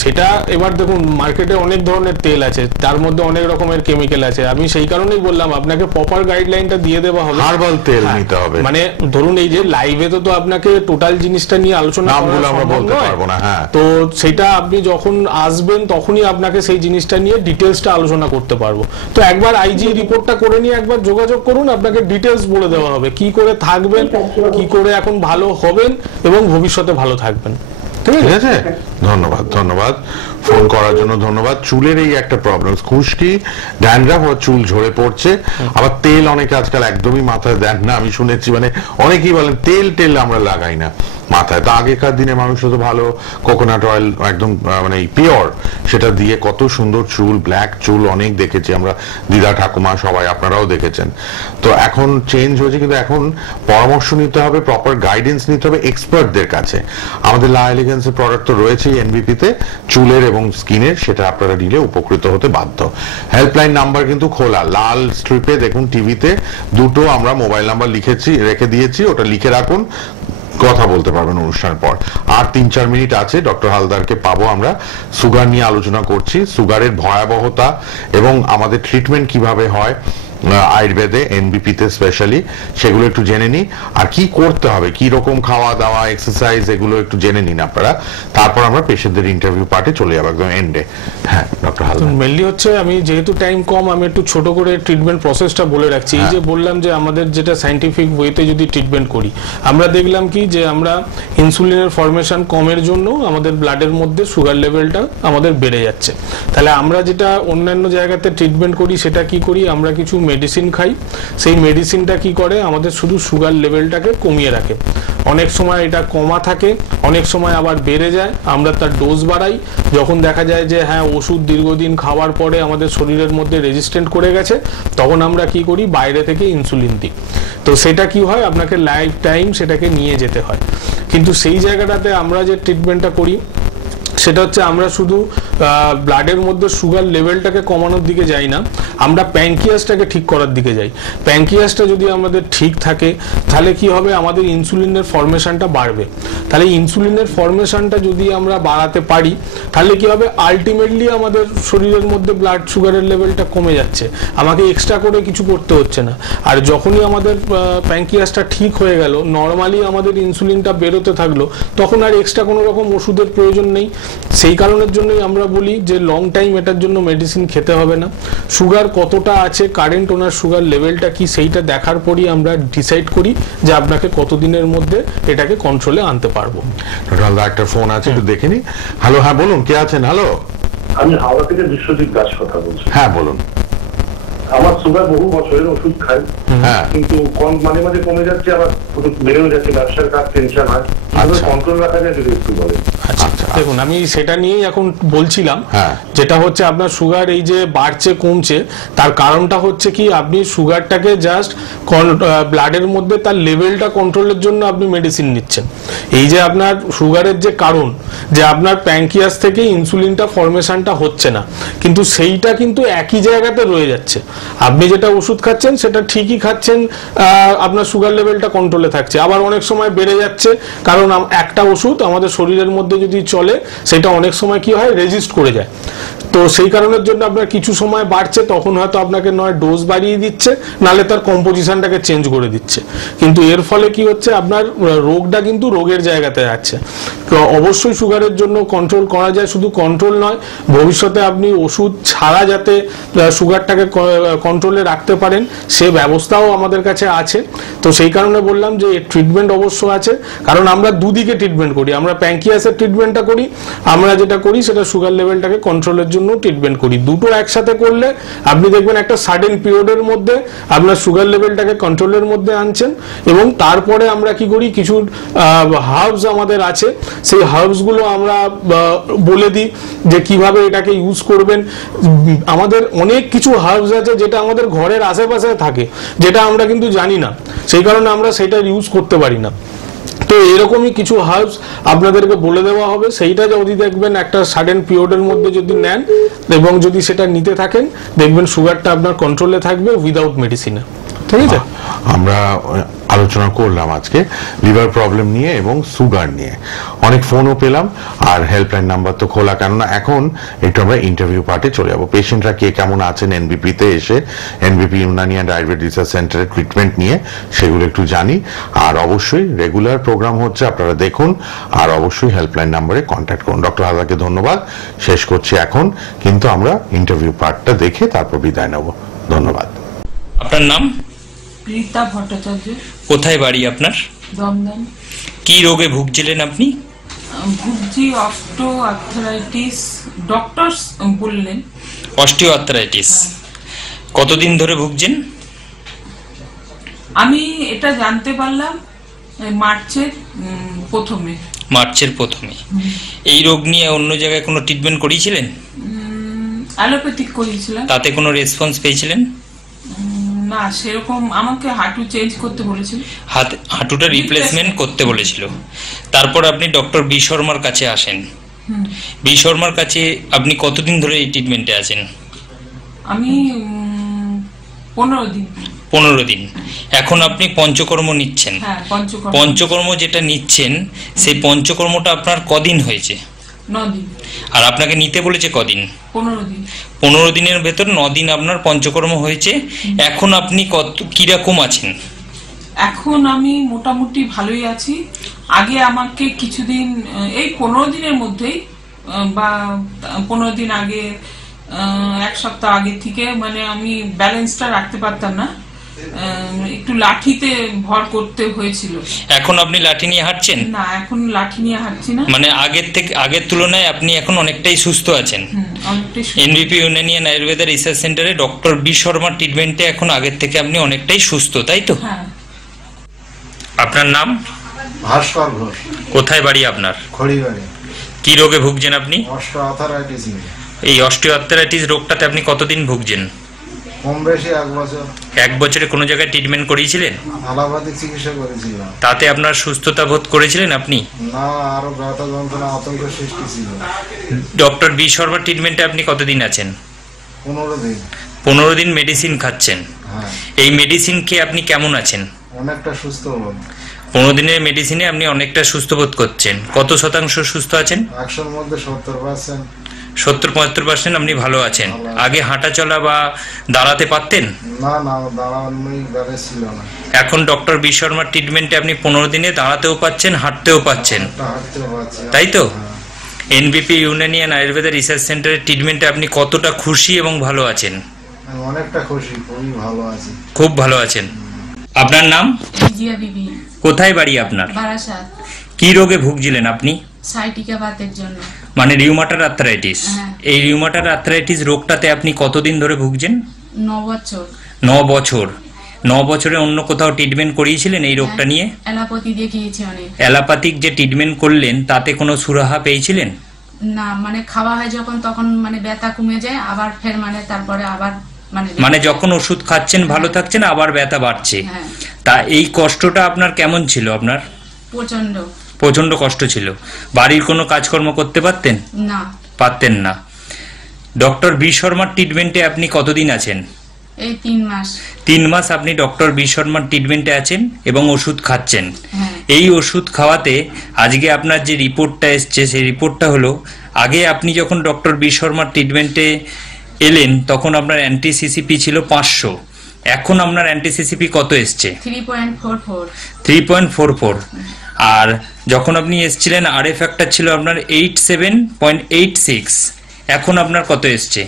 সেটা এবার দেখুন মার্কেটে অনেক ধরনের তেল আছে, তার মধ্যে অনেক রকমের কেমিক্যাল আছে। আমি সেই কারণেই বললাম আপনাকে প্রপার গাইডলাইনটা দিয়ে দেওয়া হবে। হার্বাল তেল নিতে হবে, মানে ধরুন এই যে লাইভে তো আপনাকে টোটাল জিনিসটা নিয়ে আলোচনা নামগুলো আমরা বলতে পারবো না। হ্যাঁ, তো সেটা আপনি যখন আসবেন তখনই আপনাকে সেই জিনিসটা নিয়ে ডিটেলসটা আলোচনা করতে পারবো। তো একবার আইজি রিপোর্টটা করে নিয়ে একবার যোগাযোগ করুন, আপনাকে ডিটেলস বলে দেওয়া হবে কি করে থাকবেন, কি করে এখন ভালো হবেন এবং ভবিষ্যতে ভালো থাকবেন। ঠিক আছে, ধন্যবাদ ফোন করার জন্য, ধন্যবাদ। চুলের এই একটা প্রবলেম, খুশকি, ড্যান্ড্রাফ, চুল ঝরে পড়ছে, আবার তেল অনেকে আজকাল একদমই মাথায় দেন না। আমি শুনেছি মানে অনেকেই বলেন তেল আমরা লাগাই না মাথায়। তো আগেকার দিনে মানুষ তো ভালো কোকোনাট অয়েল একদম মানে পিওর, সেটা দিয়ে কত সুন্দর চুল, ব্ল্যাক চুল অনেক দেখেছি আমরা, দিদা ঠাকুমা সবাই, আপনারাও দেখেছেন। তো এখন চেঞ্জ হয়েছে, কিন্তু এখন পরামর্শ নিতে হবে, প্রপার গাইডেন্স নিতে হবে এক্সপার্টদের কাছে। আমাদের লা এলিগেন্সের প্রোডাক্ট তো রয়েছেই এনবিপিতে, চুলের এবং স্কিনের, সেটা আপনারা নিলে উপকৃত হতে বাধ্য। হেল্পলাইন নাম্বার কিন্তু খোলা, লাল স্ট্রিপে দেখুন টিভিতে দুটো আমরা মোবাইল নাম্বার রেখে দিয়েছি, ওটা লিখে রাখুন, কথা বলতে পারবেন অনুষ্ঠানের পর। আর 3-4 মিনিট আছে, ডক্টর হালদারকে পাবো আমরা, সুগার নিয়ে আলোচনা করছি, সুগারের ভয়াবহতা এবং আমাদের ট্রিটমেন্ট কিভাবে হয় আয়ুর্বেদে, এনবিপিতে স্পেশালি, সেগুলো একটু জেনে নিই। আর কি করতে হবে, কি রকম খাওয়া দাওয়া, এক্সারসাইজ, এগুলো একটু জেনে নিন আপনারা। তারপর আমরা পেশেন্টদের ইন্টারভিউ পার্টে চলে যাবো একদম এন্ডে। হ্যাঁ ডক্টর হালদার, মেনলি হচ্ছে আমি যেহেতু টাইম কম, আমি একটু ছোট করে ট্রিটমেন্ট প্রসেসটা বলে রাখছি। এই যে বললাম যে আমাদের যেটা সাইন্টিফিক ওয়েতে যদি ট্রিটমেন্ট করি, আমরা দেখলাম কি যে আমরা ইনসুলিনের ফরমেশন কমের জন্য আমাদের ব্লাডের মধ্যে সুগার লেভেলটা আমাদের বেড়ে যাচ্ছে। তাহলে আমরা যেটা অন্যান্য জায়গাতে ট্রিটমেন্ট করি সেটা কি করি, আমরা কিছু মেডিসিন খাই। সেই মেডিসিনটা কি করে আমাদের শুধু সুগার লেভেলটাকে কমিয়ে রাখে। অনেক সময় এটা কমা থাকে, অনেক সময় আবার বেড়ে যায়, আমরা তার ডোজ বাড়াই। যখন দেখা যায় যে হ্যাঁ ওষুধ দীর্ঘদিন খাওয়ার পরে আমাদের শরীরের মধ্যে রেজিস্ট্যান্ট করে গেছে, তখন আমরা কি করি বাইরে থেকে ইনসুলিন দিই। তো সেটা কি হয়, আপনাকে লাইফ টাইম সেটাকে নিয়ে যেতে হয়। কিন্তু সেই জায়গাটাতে আমরা যে ট্রিটমেন্টটা করি সেটা হচ্ছে আমরা শুধু ব্লাডের মধ্যে সুগার লেভেলটাকে কমানোর দিকে যাই না, আমরা প্যানক্রিয়াসটাকে ঠিক করার দিকে যাই। প্যানক্রিয়াসটা যদি আমাদের ঠিক থাকে তাহলে কি হবে, আমাদের ইনসুলিনের ফরমেশনটা বাড়বে। তাহলে ইনসুলিনের ফরমেশনটা যদি আমরা বাড়াতে পারি তাহলে কি হবে, আলটিমেটলি আমাদের শরীরের মধ্যে ব্লাড সুগারের লেভেলটা কমে যাচ্ছে, আমাকে এক্সট্রা করে কিছু করতে হচ্ছে না। আর যখনই আমাদের প্যানক্রিয়াসটা ঠিক হয়ে গেল, নর্মালি আমাদের ইনসুলিনটা বেরোতে থাকলো, তখন আর এক্সট্রা কোনো রকম ওষুধের প্রয়োজন নেই। সেই কারণের জন্যই আমরা বলি যে লং টাইম এটার জন্য মেডিসিন খেতে হবে না। সুগার কতটা আছে, কারেন্ট ওনার সুগার লেভেলটা কি, সেইটা দেখার পরই আমরা ডিসাইড করি যে আপনাকে কতদিনের মধ্যে এটাকে কন্ট্রোলে আনতে পারবো। একটা ফোন আছে, একটু দেখে নি। হ্যালো, হ্যাঁ বলুন, কে আছেন? হ্যালো, আমি হাওড়া থেকে বিশ্বজিৎ দাস কথা বলছি। হ্যাঁ বলুন। আমার সুগার বহু বছরের, ওষুধ খাই, হ্যাঁ, কিন্তু মাঝে মাঝে কমে যাচ্ছে, আবার বেড়েও যাচ্ছে, ব্যবসার কাজ, টেনশন হয়, কন্ট্রোল রাখা যায় যদি একটু বলেন। দেখুন আমি সেটা নিয়েই এখন বলছিলাম, যেটা হচ্ছে আপনার সুগার এই যে বাড়ছে কমছে, তার কারণটা হচ্ছে কি, আপনি সুগারটাকে জাস্ট ব্লাডের মধ্যে তার লেভেলটা কন্ট্রোলের জন্য আপনি মেডিসিন নিচ্ছেন। এই যে আপনার সুগারের যে কারণ, যে আপনার প্যানক্রিয়াস থেকে ইনসুলিনটা ফরমেশনটা হচ্ছে না, কিন্তু সেইটা কিন্তু একই জায়গাতে রয়ে যাচ্ছে। আপনি যেটা ওষুধ খাচ্ছেন সেটা ঠিকই খাচ্ছেন, আপনার সুগার লেভেলটা কন্ট্রোলে থাকছে, আবার অনেক সময় বেড়ে যাচ্ছে, কারণ একটা ওষুধ আমাদের শরীরের মধ্যে যদি চলে সেটা অনেক সময় কি হয়, রেজিস্ট করে যায়। তো সেই কারণের জন্য আপনার কিছু সময় বাড়ছে, তখন হয়তো আপনাকে নয় ডোজ বাড়িয়ে দিচ্ছে, নালে তার কম্পোজিশনটাকে চেঞ্জ করে দিচ্ছে। কিন্তু এর ফলে কি হচ্ছে, আপনার রোগটা কিন্তু রোগের জায়গাতে যাচ্ছে। তো অবশ্যই সুগারের জন্য কন্ট্রোল করা যায়, শুধু কন্ট্রোল নয়, ভবিষ্যতে আপনি ওষুধ ছাড়া যাতে সুগারটাকে কন্ট্রোলে রাখতে পারেন সে ব্যবস্থাও আমাদের কাছে আছে। তো সেই কারণে বললাম যে ট্রিটমেন্ট অবশ্য আছে, কারণ আমরা দুদিকে ট্রিটমেন্ট করি। আমরা প্যানক্রিয়াসের ট্রিটমেন্টটা করি, আমরা যেটা করি সেটা সুগার লেভেলটাকে কন্ট্রোলের কন্ট্রোলের জন্য ট্রিটমেন্ট করি। দুটো একসাথে করলে আপনি দেখবেন একটা সাডেন পিরিয়ডের মধ্যে আপনার সুগার লেভেলটাকে কন্ট্রোলের মধ্যে আনছেন, এবং তারপরে আমরা কি করি, কিছু হার্বস আমাদের আছে, সেই হার্বসগুলো আমরা বলে দিই যে কিভাবে এটাকে ইউজ করবেন। আমাদের অনেক কিছু হার্বস আছে যেটা আমাদের ঘরের আশেপাশে থাকে, যেটা আমরা কিন্তু জানি না, সেই কারণে আমরা সেটা ইউজ করতে পারি না। তো এরকমই কিছু হার্বস আপনাদেরকে বলে দেওয়া হবে, সেইটা যদি দেখবেন একটা সাডেন পিরিয়ডের মধ্যে যদি নেন এবং যদি সেটা নিতে থাকেন, দেখবেন সুগারটা আপনার কন্ট্রোলে থাকবে উইদাউট মেডিসিনে। ঠিক আছে, আমরা আলোচনা করলাম আজকে লিভার প্রবলেম নিয়ে এবং সুগার নিয়ে, অনেক ফোনও পেলাম, আর হেল্পলাইন নাম্বার তো খোলা, কেননা এখন একটু আমরা ইন্টারভিউ পার্টে চলে যাবো। পেশেন্টরা কে কেমন আছেন এনবিপিতে এসে, এনবিপি ইউনানি অ্যান্ড আয়ুর্বেদ রিসার্চ সেন্টারের ট্রিটমেন্ট নিয়ে, সেগুলো একটু জানি। আর অবশ্যই রেগুলার প্রোগ্রাম হচ্ছে, আপনারা দেখুন, আর অবশ্যই হেল্পলাইন নাম্বারে কন্ট্যাক্ট করুন। ডক্টর হাজাকে ধন্যবাদ, শেষ করছি এখন, কিন্তু আমরা ইন্টারভিউ পার্টটা দেখে তারপর বিদায় নেব। ধন্যবাদ। আপনার নাম? রীতা ভট্টাচার্য। কোথায় বাড়ি আপনার? দমদম। কি রোগে ভুগছিলেন আপনি? ভুগছি অস্টিও আর্থ্রাইটিস, ডক্টর বললেন। অস্টিও আর্থ্রাইটিস কতদিন ধরে ভুগছেন? আমি এটা জানতে পারলাম মার্চের প্রথমে। মার্চের প্রথমে। এই রোগ নিয়ে অন্য জায়গায় কোনো ট্রিটমেন্ট করিয়েছিলেন? অ্যালোপ্যাথিক করিয়েছিলাম। তাতে কোনো রেসপন্স পেয়েছিলেন? না, সেরকম আমাকে হাঁটু চেঞ্জ করতে বলেছিল, হাঁটুটা রিপ্লেসমেন্ট করতে বলেছিল। তারপর আপনি ডক্টর বি শর্মার কাছে আসেন। বি শর্মার কাছে আপনি কতদিন ধরে এই ট্রিটমেন্টে আছেন? আমি 15 দিন। 15 দিন। এখন আপনি পঞ্চকর্ম নিচ্ছেন। হ্যাঁ, পঞ্চকর্ম যেটা নিচ্ছেন, সেই পঞ্চকর্মটা আপনার কদিন হয়েছে? 9 দিন। আর আপনাকে নিতে বলেছে কদিন? 15 দিন। 15 দিনের ভেতর 9 দিন আপনার পঞ্চকর্ম হয়েছে। এখন আপনি কিরকম আছেন? এখন আমি মোটামুটি ভালোই আছি। আগে আমাকে কিছুদিন, এই 15 দিনের মধ্যেই বা 15 দিন আগে, 1 সপ্তাহ আগে থেকে মানে আমি ব্যালেন্সটা রাখতে পারতাম না, একটু লাঠিতে ভর করতে হয়েছিল। এখন আপনি লাঠি নিয়ে হাঁটছেন? না, এখন লাঠি নিয়ে হাঁটছি না। মানে আগের তুলনায় আপনি এখন অনেকটাই সুস্থ আছেন। এনবিপি ইউনানি অ্যান্ড আয়ুর্বেদ রিসার্চ সেন্টারে ডক্টর বি শর্মার ট্রিটমেন্টে এখন আগের থেকে আপনি অনেকটাই সুস্থ, তাই তো? হ্যাঁ। আপনার নাম? ভাস্কর ঘোষ। কোথায় বাড়ি আপনার? খড়িবাড়ি। কি রোগে ভুগছেন আপনি? Osteo arthritis. এই অস্টিও আর্থ্রাইটিস রোগটাতে আপনি কতদিন ভুগছেন? কম বেশি 1 বছর। 1 বছরে কোনো জায়গায় ট্রিটমেন্ট করিয়েছিলেন? অ্যালোপ্যাথিক চিকিৎসা করেছিলাম। তাতে আপনার সুস্থতা বোধ করেছিলেন আপনি? না, আরো ব্যথা যন্ত্রণা, আতঙ্ক সৃষ্টি ছিল। ডক্টর বি শর্মার ট্রিটমেন্টে আপনি কতদিন আছেন? 15 দিন। 15 দিন মেডিসিন খাচ্ছেন। হ্যাঁ। এই মেডিসিন খেয়ে আপনি কেমন আছেন? অনেকটা সুস্থ বোধ। 15 দিনের মেডিসিনে আপনি অনেকটা সুস্থ বোধ করছেন। কত শতাংশ সুস্থ আছেন? 100-র মধ্যে 70%। 70-75% আপনি ভালো আছেন। আগে হাঁটা চলা বা দাঁড়াতে পারতেন? না, দাঁড়ানোই ব্যালেন্স ছিল না। এখন ডক্টর বি শর্মার ট্রিটমেন্টে আপনি 15 দিনে দাঁড়াতেও পাচ্ছেন, হাঁটতেও পাচ্ছেন, তাই তো? এনবিপি ইউনানি অ্যান্ড আয়ুর্বেদ রিসার্চ সেন্টারের ট্রিটমেন্টে আপনি কতটা খুশি এবং ভালো আছেন? অনেকটা খুশি, খুবই ভালো আছি। খুব ভালো আছেন। আপনার নাম? জিয়া বিবি। কোথায় বাড়ি আপনার? বারাসাত। কি রোগে ভুগছিলেন আপনি? সাইটিকা বাতের জন্য। মানে রিউমাটার আর্থ্রাইটিস। এই রিউমাটার আর্থ্রাইটিস রোগটাতে আপনি কতদিন ধরে ভুগছেন? 9 বছর। 9 বছর। 9 বছরে অন্য কোথাও ট্রিটমেন্ট করিয়েছিলেন এই রোগটা নিয়ে? অ্যালোপ্যাথি দেখিয়েছি অনেক। অ্যালোপ্যাথিক যে ট্রিটমেন্ট করলেন তাতে কোনো সুরাহা পেয়েছিলেন? না, মানে খাওয়া হয় যখন তখন মানে ব্যথা কমে যায়, আবার ফের মানে তারপরে আবার মানে যখন ওষুধ খাচ্ছেন ভালো থাকছেন, আবার ব্যথা বাড়ছে। তা এই কষ্টটা আপনার কেমন ছিল? আপনার প্রচন্ড কষ্ট ছিল। বাড়ির কোনো কাজকর্ম করতে পারতেন? না, পারতেন না। ডক্টর বি শর্মার ট্রিটমেন্টে আপনি কতদিন আছেন? এই 3 মাস। 3 মাস আপনি ডক্টর বি শর্মার ট্রিটমেন্টে আছেন এবং ওষুধ খাচ্ছেন। এই ওষুধ খাওয়াতে আজকে আপনার যে রিপোর্টটা এসছে, সেই রিপোর্টটা হলো, আগে আপনি যখন ডক্টর বি শর্মার ট্রিটমেন্টে এলেন তখন আপনার অ্যান্টি-সিসিপি ছিল 500, এখন আপনার অ্যান্টি-সিসিপি কত এসছে? 3.44। আর যখন আপনি এসছিলেন আরএ ফ্যাক্টর ছিল আপনার 87.86, এখন আপনার কত এসছে?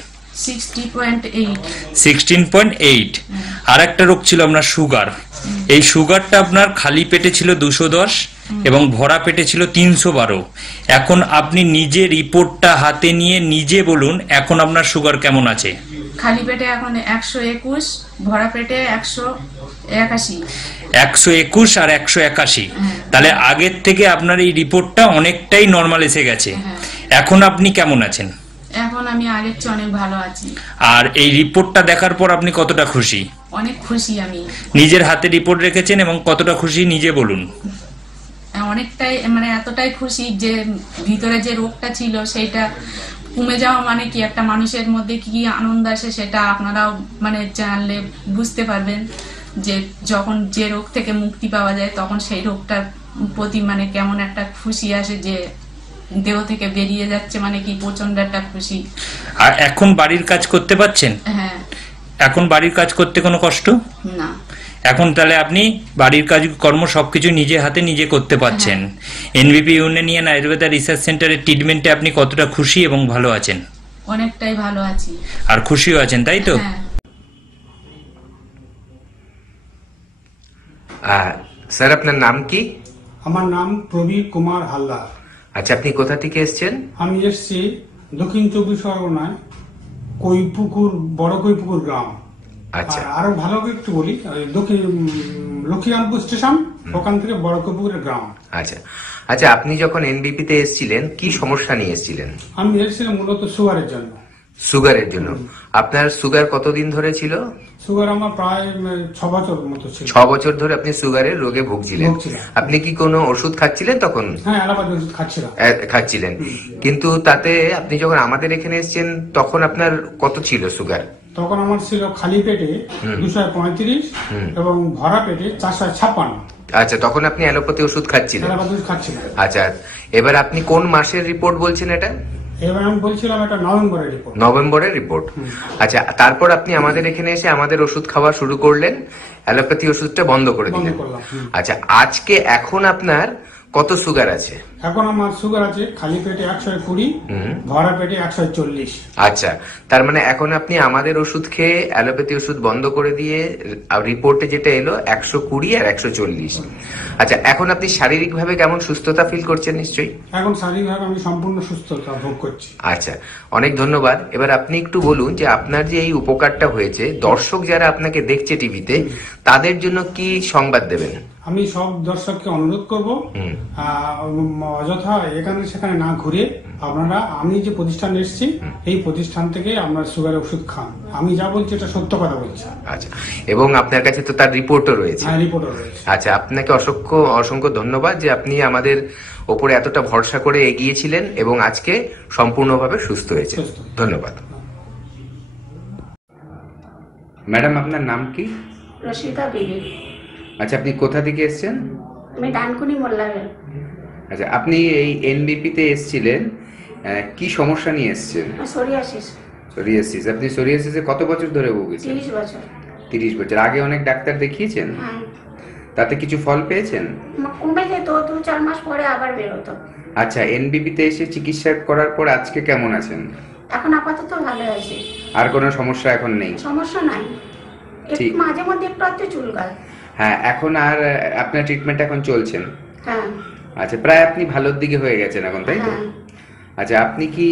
16.8। আর একটা রোগ ছিল আপনার সুগার। এই সুগারটা আপনার খালি পেটে ছিল 210, এবং ভরা পেটে ছিল 312। এখন আপনি নিজে রিপোর্টটা হাতে নিয়ে নিজে বলুন এখন আপনার সুগার কেমন আছে। খালি পেটে এখন 121, ভরা পেটে 181। 121 আর 181, তাহলে আগের থেকে আপনার এই রিপোর্টটা অনেকটাই নর্মাল এসে গেছে। এখন আপনি কেমন আছেন? এখন আমি আগের চেয়ে অনেক ভালো আছি। আর এই রিপোর্টটা দেখার পর আপনি কতটা খুশি? অনেক খুশি আমি। নিজের হাতে রিপোর্ট রেখেছেন এবং কতটা খুশি নিজে বলুন। অনেকটাই, মানে এতটাই খুশি যে ভিতরে যে রোগটা ছিল সেইটা কমে যাওয়া মানে কি একটা মানুষের মধ্যে কি আনন্দ আসে সেটা আপনারাও মানে জানলে বুঝতে পারবেন, যে যখন যে রোগ থেকে মুক্তি পাওয়া যায় তখন সেই রোগটার প্রতি মানে কেমন একটা খুশি আসে, যে দেহ থেকে বেরিয়ে যাচ্ছে মানে কি প্রচন্ড একটা খুশি। আর এখন বাড়ির কাজ করতে পারছেন? হ্যাঁ। এখন বাড়ির কাজ করতে কোনো কষ্ট না। এখন তাহলে আপনি বাড়ির কাজ কর্ম সবকিছু নিজে হাতে নিজে করতে পারছেন। এনবিপি ইউনানিয়ান আয়ুর্বেদা রিসার্চ সেন্টারের ট্রিটমেন্টে আপনি কতটা খুশি এবং ভালো আছেন? অনেকটাই ভালো আছি। আর খুশিও আছেন, তাই তো? স্যার আপনার নাম কি? আমার নাম প্রবীর কুমার হালদার। আচ্ছা, আপনি কোথা থেকে এসেছেন? আমি এসেছি দক্ষিণ 24 পরগনায় কৈপুকুর, বড় কৈপুকুর গ্রাম। আচ্ছা, আরো ভালো করে একটু বলি, দক্ষিণ লক্ষ্মীরামপুর স্টেশন, ওখান থেকে বড় কৈপুকুরের গ্রাম। আচ্ছা আচ্ছা, আপনি যখন এনবিপি তে এসেছিলেন কি সমস্যা নিয়ে এসেছিলেন? আমি এসেছিলাম মূলত সুগারের জন্য। সুগারের জন্য? আপনার সুগার কতদিন ধরে ছিল? সুগার আমার প্রায় 6 বছর মতো ছিল। 6 বছর ধরে আপনি সুগারের রোগে ভুগছিলেন। আপনি কি কোনো ওষুধ খাচ্ছিলেন তখন? হ্যাঁ, অ্যালোপ্যাথি ওষুধ খাচ্ছিলাম। খাচ্ছিলেন, কিন্তু তাতে আপনি যখন আমাদের এখানে এসেছেন তখন আপনার কত ছিল সুগার? তখন আমার ছিল খালি পেটে 235 এবং ভরা পেটে 456। আচ্ছা, তখন আপনি অ্যালোপ্যাথি ওষুধ খাচ্ছিলেন? অ্যালোপ্যাথি ওষুধ খাচ্ছিলাম। আচ্ছা, এবার আপনি কোন মাসের রিপোর্ট বলছেন এটা? এবার আমি বলছিলাম এটা নভেম্বরের রিপোর্ট। নভেম্বরের রিপোর্ট। আচ্ছা, তারপর আপনি আমাদের এখানে এসে আমাদের ওষুধ খাওয়া শুরু করলেন, অ্যালোপ্যাথি ওষুধটা বন্ধ করে দিলেন। আচ্ছা, আজকে এখন আপনার কত সুগার আছে? এখন আমার সুগার আছে খালি পেটে 120, ভরা পেটে 140। আচ্ছা, তার মানে এখন আপনি আমাদের ওষুধ খেয়ে অ্যালোপ্যাথি ওষুধ বন্ধ করে দিয়ে রিপোর্টে যেটা এলো 120 আর 140। আচ্ছা, এখন আপনি শারীরিকভাবে কেমন সুস্থতা ফিল করছেন? নিশ্চয়ই এখন শারীরিকভাবে আমি সম্পূর্ণ সুস্থতা ভোগ করছি। আচ্ছা, অনেক ধন্যবাদ। এবার আপনি একটু বলুন যে আপনার যে এই উপকারটা হয়েছে, দর্শক যারা আপনাকে দেখছে টিভিতে তাদের জন্য কি সংবাদ দেবেন? আমি সব দর্শককে অনুরোধ করব, অযথা এখানে সেখানে না ঘুরে আপনারা আমি যে প্রতিষ্ঠান এসেছি এই প্রতিষ্ঠান থেকে আপনার সুগারের ওষুধ খান। আমি যা বলছি এটা সত্য কথা বলছি। আচ্ছা, এবং আপনার কাছে তো তার রিপোর্টও রয়েছে? হ্যাঁ, রিপোর্টও রয়েছে। আচ্ছা, আপনাকে অসংখ্য অসংখ্য ধন্যবাদ যে আপনি আমাদের ওপরে এতটা ভরসা করে এগিয়েছিলেন এবং আজকে সম্পূর্ণভাবে সুস্থ হয়েছে। ধন্যবাদ। ম্যাডাম, আপনার নাম কি? রশিদা বিবি। আচ্ছা, আপনি কোথা থেকে এসেছেন? আমি ডানকুনি মোল্লাবেল। আচ্ছা, আপনি এই এনবিপি তে এসেছিলেন, কি সমস্যা নিয়ে এসেছেন? সোরিয়াসিস। সোরিয়াসিস। আপনি সোরিয়াসিসে কত বছর ধরে ভুগছেন? 30 বছর। 30 বছর। আগে অনেক ডাক্তার দেখিয়েছেন? হ্যাঁ। তাতে কিছু ফল পেয়েছেন? কমে যেত, 2-4 মাস পরে আবার বেরোতো। আচ্ছা, এনবিপি তে এসে চিকিৎসা করার পর আজকে কেমন আছেন? এখন আপাতত ভালো আছি। আর কোনো সমস্যা এখন নেই? সমস্যা নাই, একটু মাঝে মধ্যে একটু চুলকায়। হ্যাঁ, এখন আর আপনার ট্রিটমেন্ট এখন চলছেন? হ্যাঁ। আচ্ছা, প্রায় আপনি ভালোর দিকে হয়ে গেছেন এখন, তাই তো? আচ্ছা, আপনি কি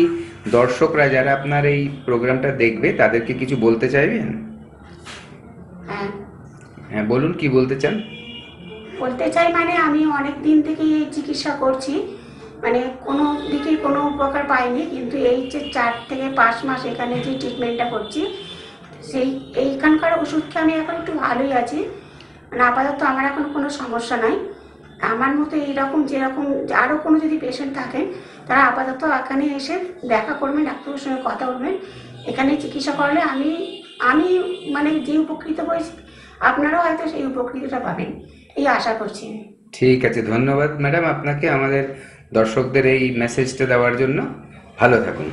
দর্শকরা যারা আপনার এই প্রোগ্রামটা দেখবে তাদেরকে কিছু বলতে চাইবেন? হ্যাঁ। হ্যাঁ, বলুন, কি বলতে চান? বলতে চাই মানে আমি অনেক দিন থেকে এই চিকিৎসা করছি, মানে কোনো দিকে কোনো উপকার পাইনি, কিন্তু এই যে 4 থেকে 5 মাস এখানে যে ট্রিটমেন্টটা করছি সেই এইখানকার ওষুধ খেয়ে আমি এখন একটু ভালোই আছি। মানে আপাতত আমার এখন কোনো সমস্যা নাই। আমার মতো এইরকম যেরকম আরও কোনো যদি পেশেন্ট থাকেন তারা আপাতত এখানে এসে দেখা করবেন, ডাক্তারের সঙ্গে কথা বলবেন। এখানে চিকিৎসা করলে আমি মানে যে উপকৃত হয়েছি আপনারাও হয়তো সেই উপকৃতটা পাবেন, এই আশা করছি। ঠিক আছে, ধন্যবাদ ম্যাডাম আপনাকে আমাদের দর্শকদের এই মেসেজটা দেওয়ার জন্য। ভালো থাকুন।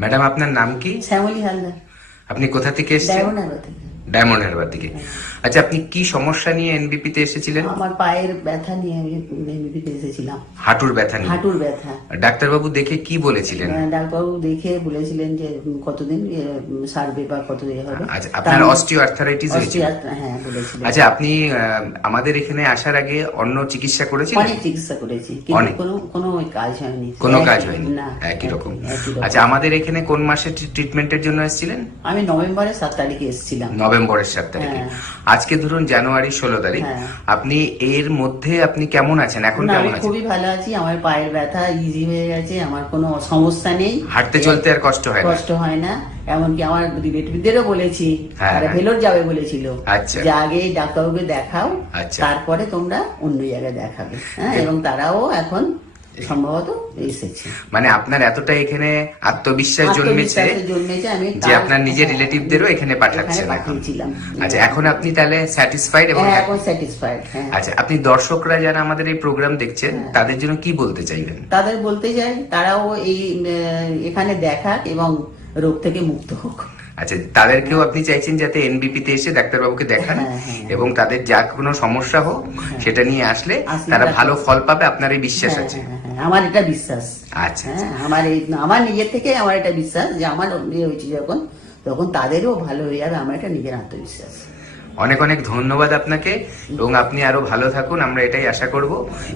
ম্যাডাম, আপনার নাম কি? শ্যামলী হালদার। আপনি কোথা থেকে এসেছেন? ডায়মন্ডহারবার থেকে। ডায়মন্ড হারবার দিকে। আচ্ছা, আপনি কি সমস্যা নিয়ে এনবিপি তে এসেছিলেন? আমার পায়ের ব্যথা নিয়ে আমি এনবিপি তে এসেছিলাম। হাঁটুর ব্যথা নিয়ে? হাঁটুর ব্যথা। ডাক্তারবাবু দেখে কি বলেছিলেন? ডাক্তারবাবু দেখে বলেছিলেন যে কতদিন সারবে বা কতদিন হবে। আচ্ছা, আপনার অস্টিও আর্থারাইটিস হয়েছিল? হ্যাঁ, বলেছিলেন। আচ্ছা, আপনি আমাদের এখানে আসার আগে অন্য চিকিৎসা করেছিলেন? অনেক চিকিৎসা করেছি, কিন্তু কোনো কাজ হয়নি। কোনো কাজ হয়নি? একই রকম। আচ্ছা, আমাদের এখানে কোন মাসে ট্রিটমেন্টের জন্য এসেছিলেন? আমি নভেম্বরের 7 তারিখে এসেছিলাম। নভেম্বরের 7 তারিখে। আজকে ধরুন জানুয়ারি 16 তারিখ। আপনি এর মধ্যে আপনি কেমন আছেন এখন? কেমন আছেন? খুবই ভালো আছি। আমার পায়ের ব্যথা ইজি হয়ে গেছে, আমার কোনো সমস্যা নেই, হাঁটতে চলতে আর কষ্ট হয় না। এমনকি আমার রিলেটিভদেরও বলেছি, তারা ভেলোর যাবে বলেছিল, যে আগে ডাক্তারবাবুকে দেখাও, তারপরে তোমরা অন্য জায়গায় দেখাবে। হ্যাঁ, এবং তারাও এখন সম্ভবত এসেছে। মানে আপনার এতটা এখানে আত্মবিশ্বাস জন্মেছে যে আপনার নিজের রিলেটিভদেরও এখানে পাঠাচ্ছেন এখন। আচ্ছা, এখন আপনি তাহলে স্যাটিসফাইড? এবং এখন স্যাটিসফাইড। আচ্ছা, আপনি দর্শকরা যারা আমাদের এই প্রোগ্রাম দেখছেন তাদের জন্য কি বলতে চাইবেন? তাদের বলতে চাই তারাও এই এখানে দেখাক এবং রোগ থেকে মুক্ত হোক। আচ্ছা, তাদেরকেও আপনি চাইছেন যাতে এনবিপি তে এসে ডাক্তারবাবুকে দেখান এবং তাদের যা কোনো সমস্যা হোক সেটা নিয়ে আসলে তারা ভালো ফল পাবে, আপনার এই বিশ্বাস আছে? আমার এটা বিশ্বাস। আচ্ছা, আমার নিজের থেকে আমার এটা বিশ্বাস যে আমার হয়েছে তখন তাদেরও ভালো হয়ে যাবে, আমার এটা নিজের আত্মবিশ্বাস। অনেক অনেক ধন্যবাদ আপনাকে, এবং আপনি আরো ভালো থাকুন, আমরা এটাই আশা করব।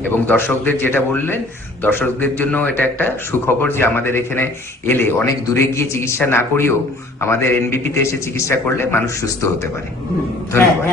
এবং দর্শকদের যেটা বললেন, দর্শকদের জন্য এটা একটা সুখবর যে আমাদের এখানে এলে অনেক দূরে গিয়ে চিকিৎসা না করিয়েও আমাদের এনবিপি তে এসে চিকিৎসা করলে মানুষ সুস্থ হতে পারে। ধন্যবাদ।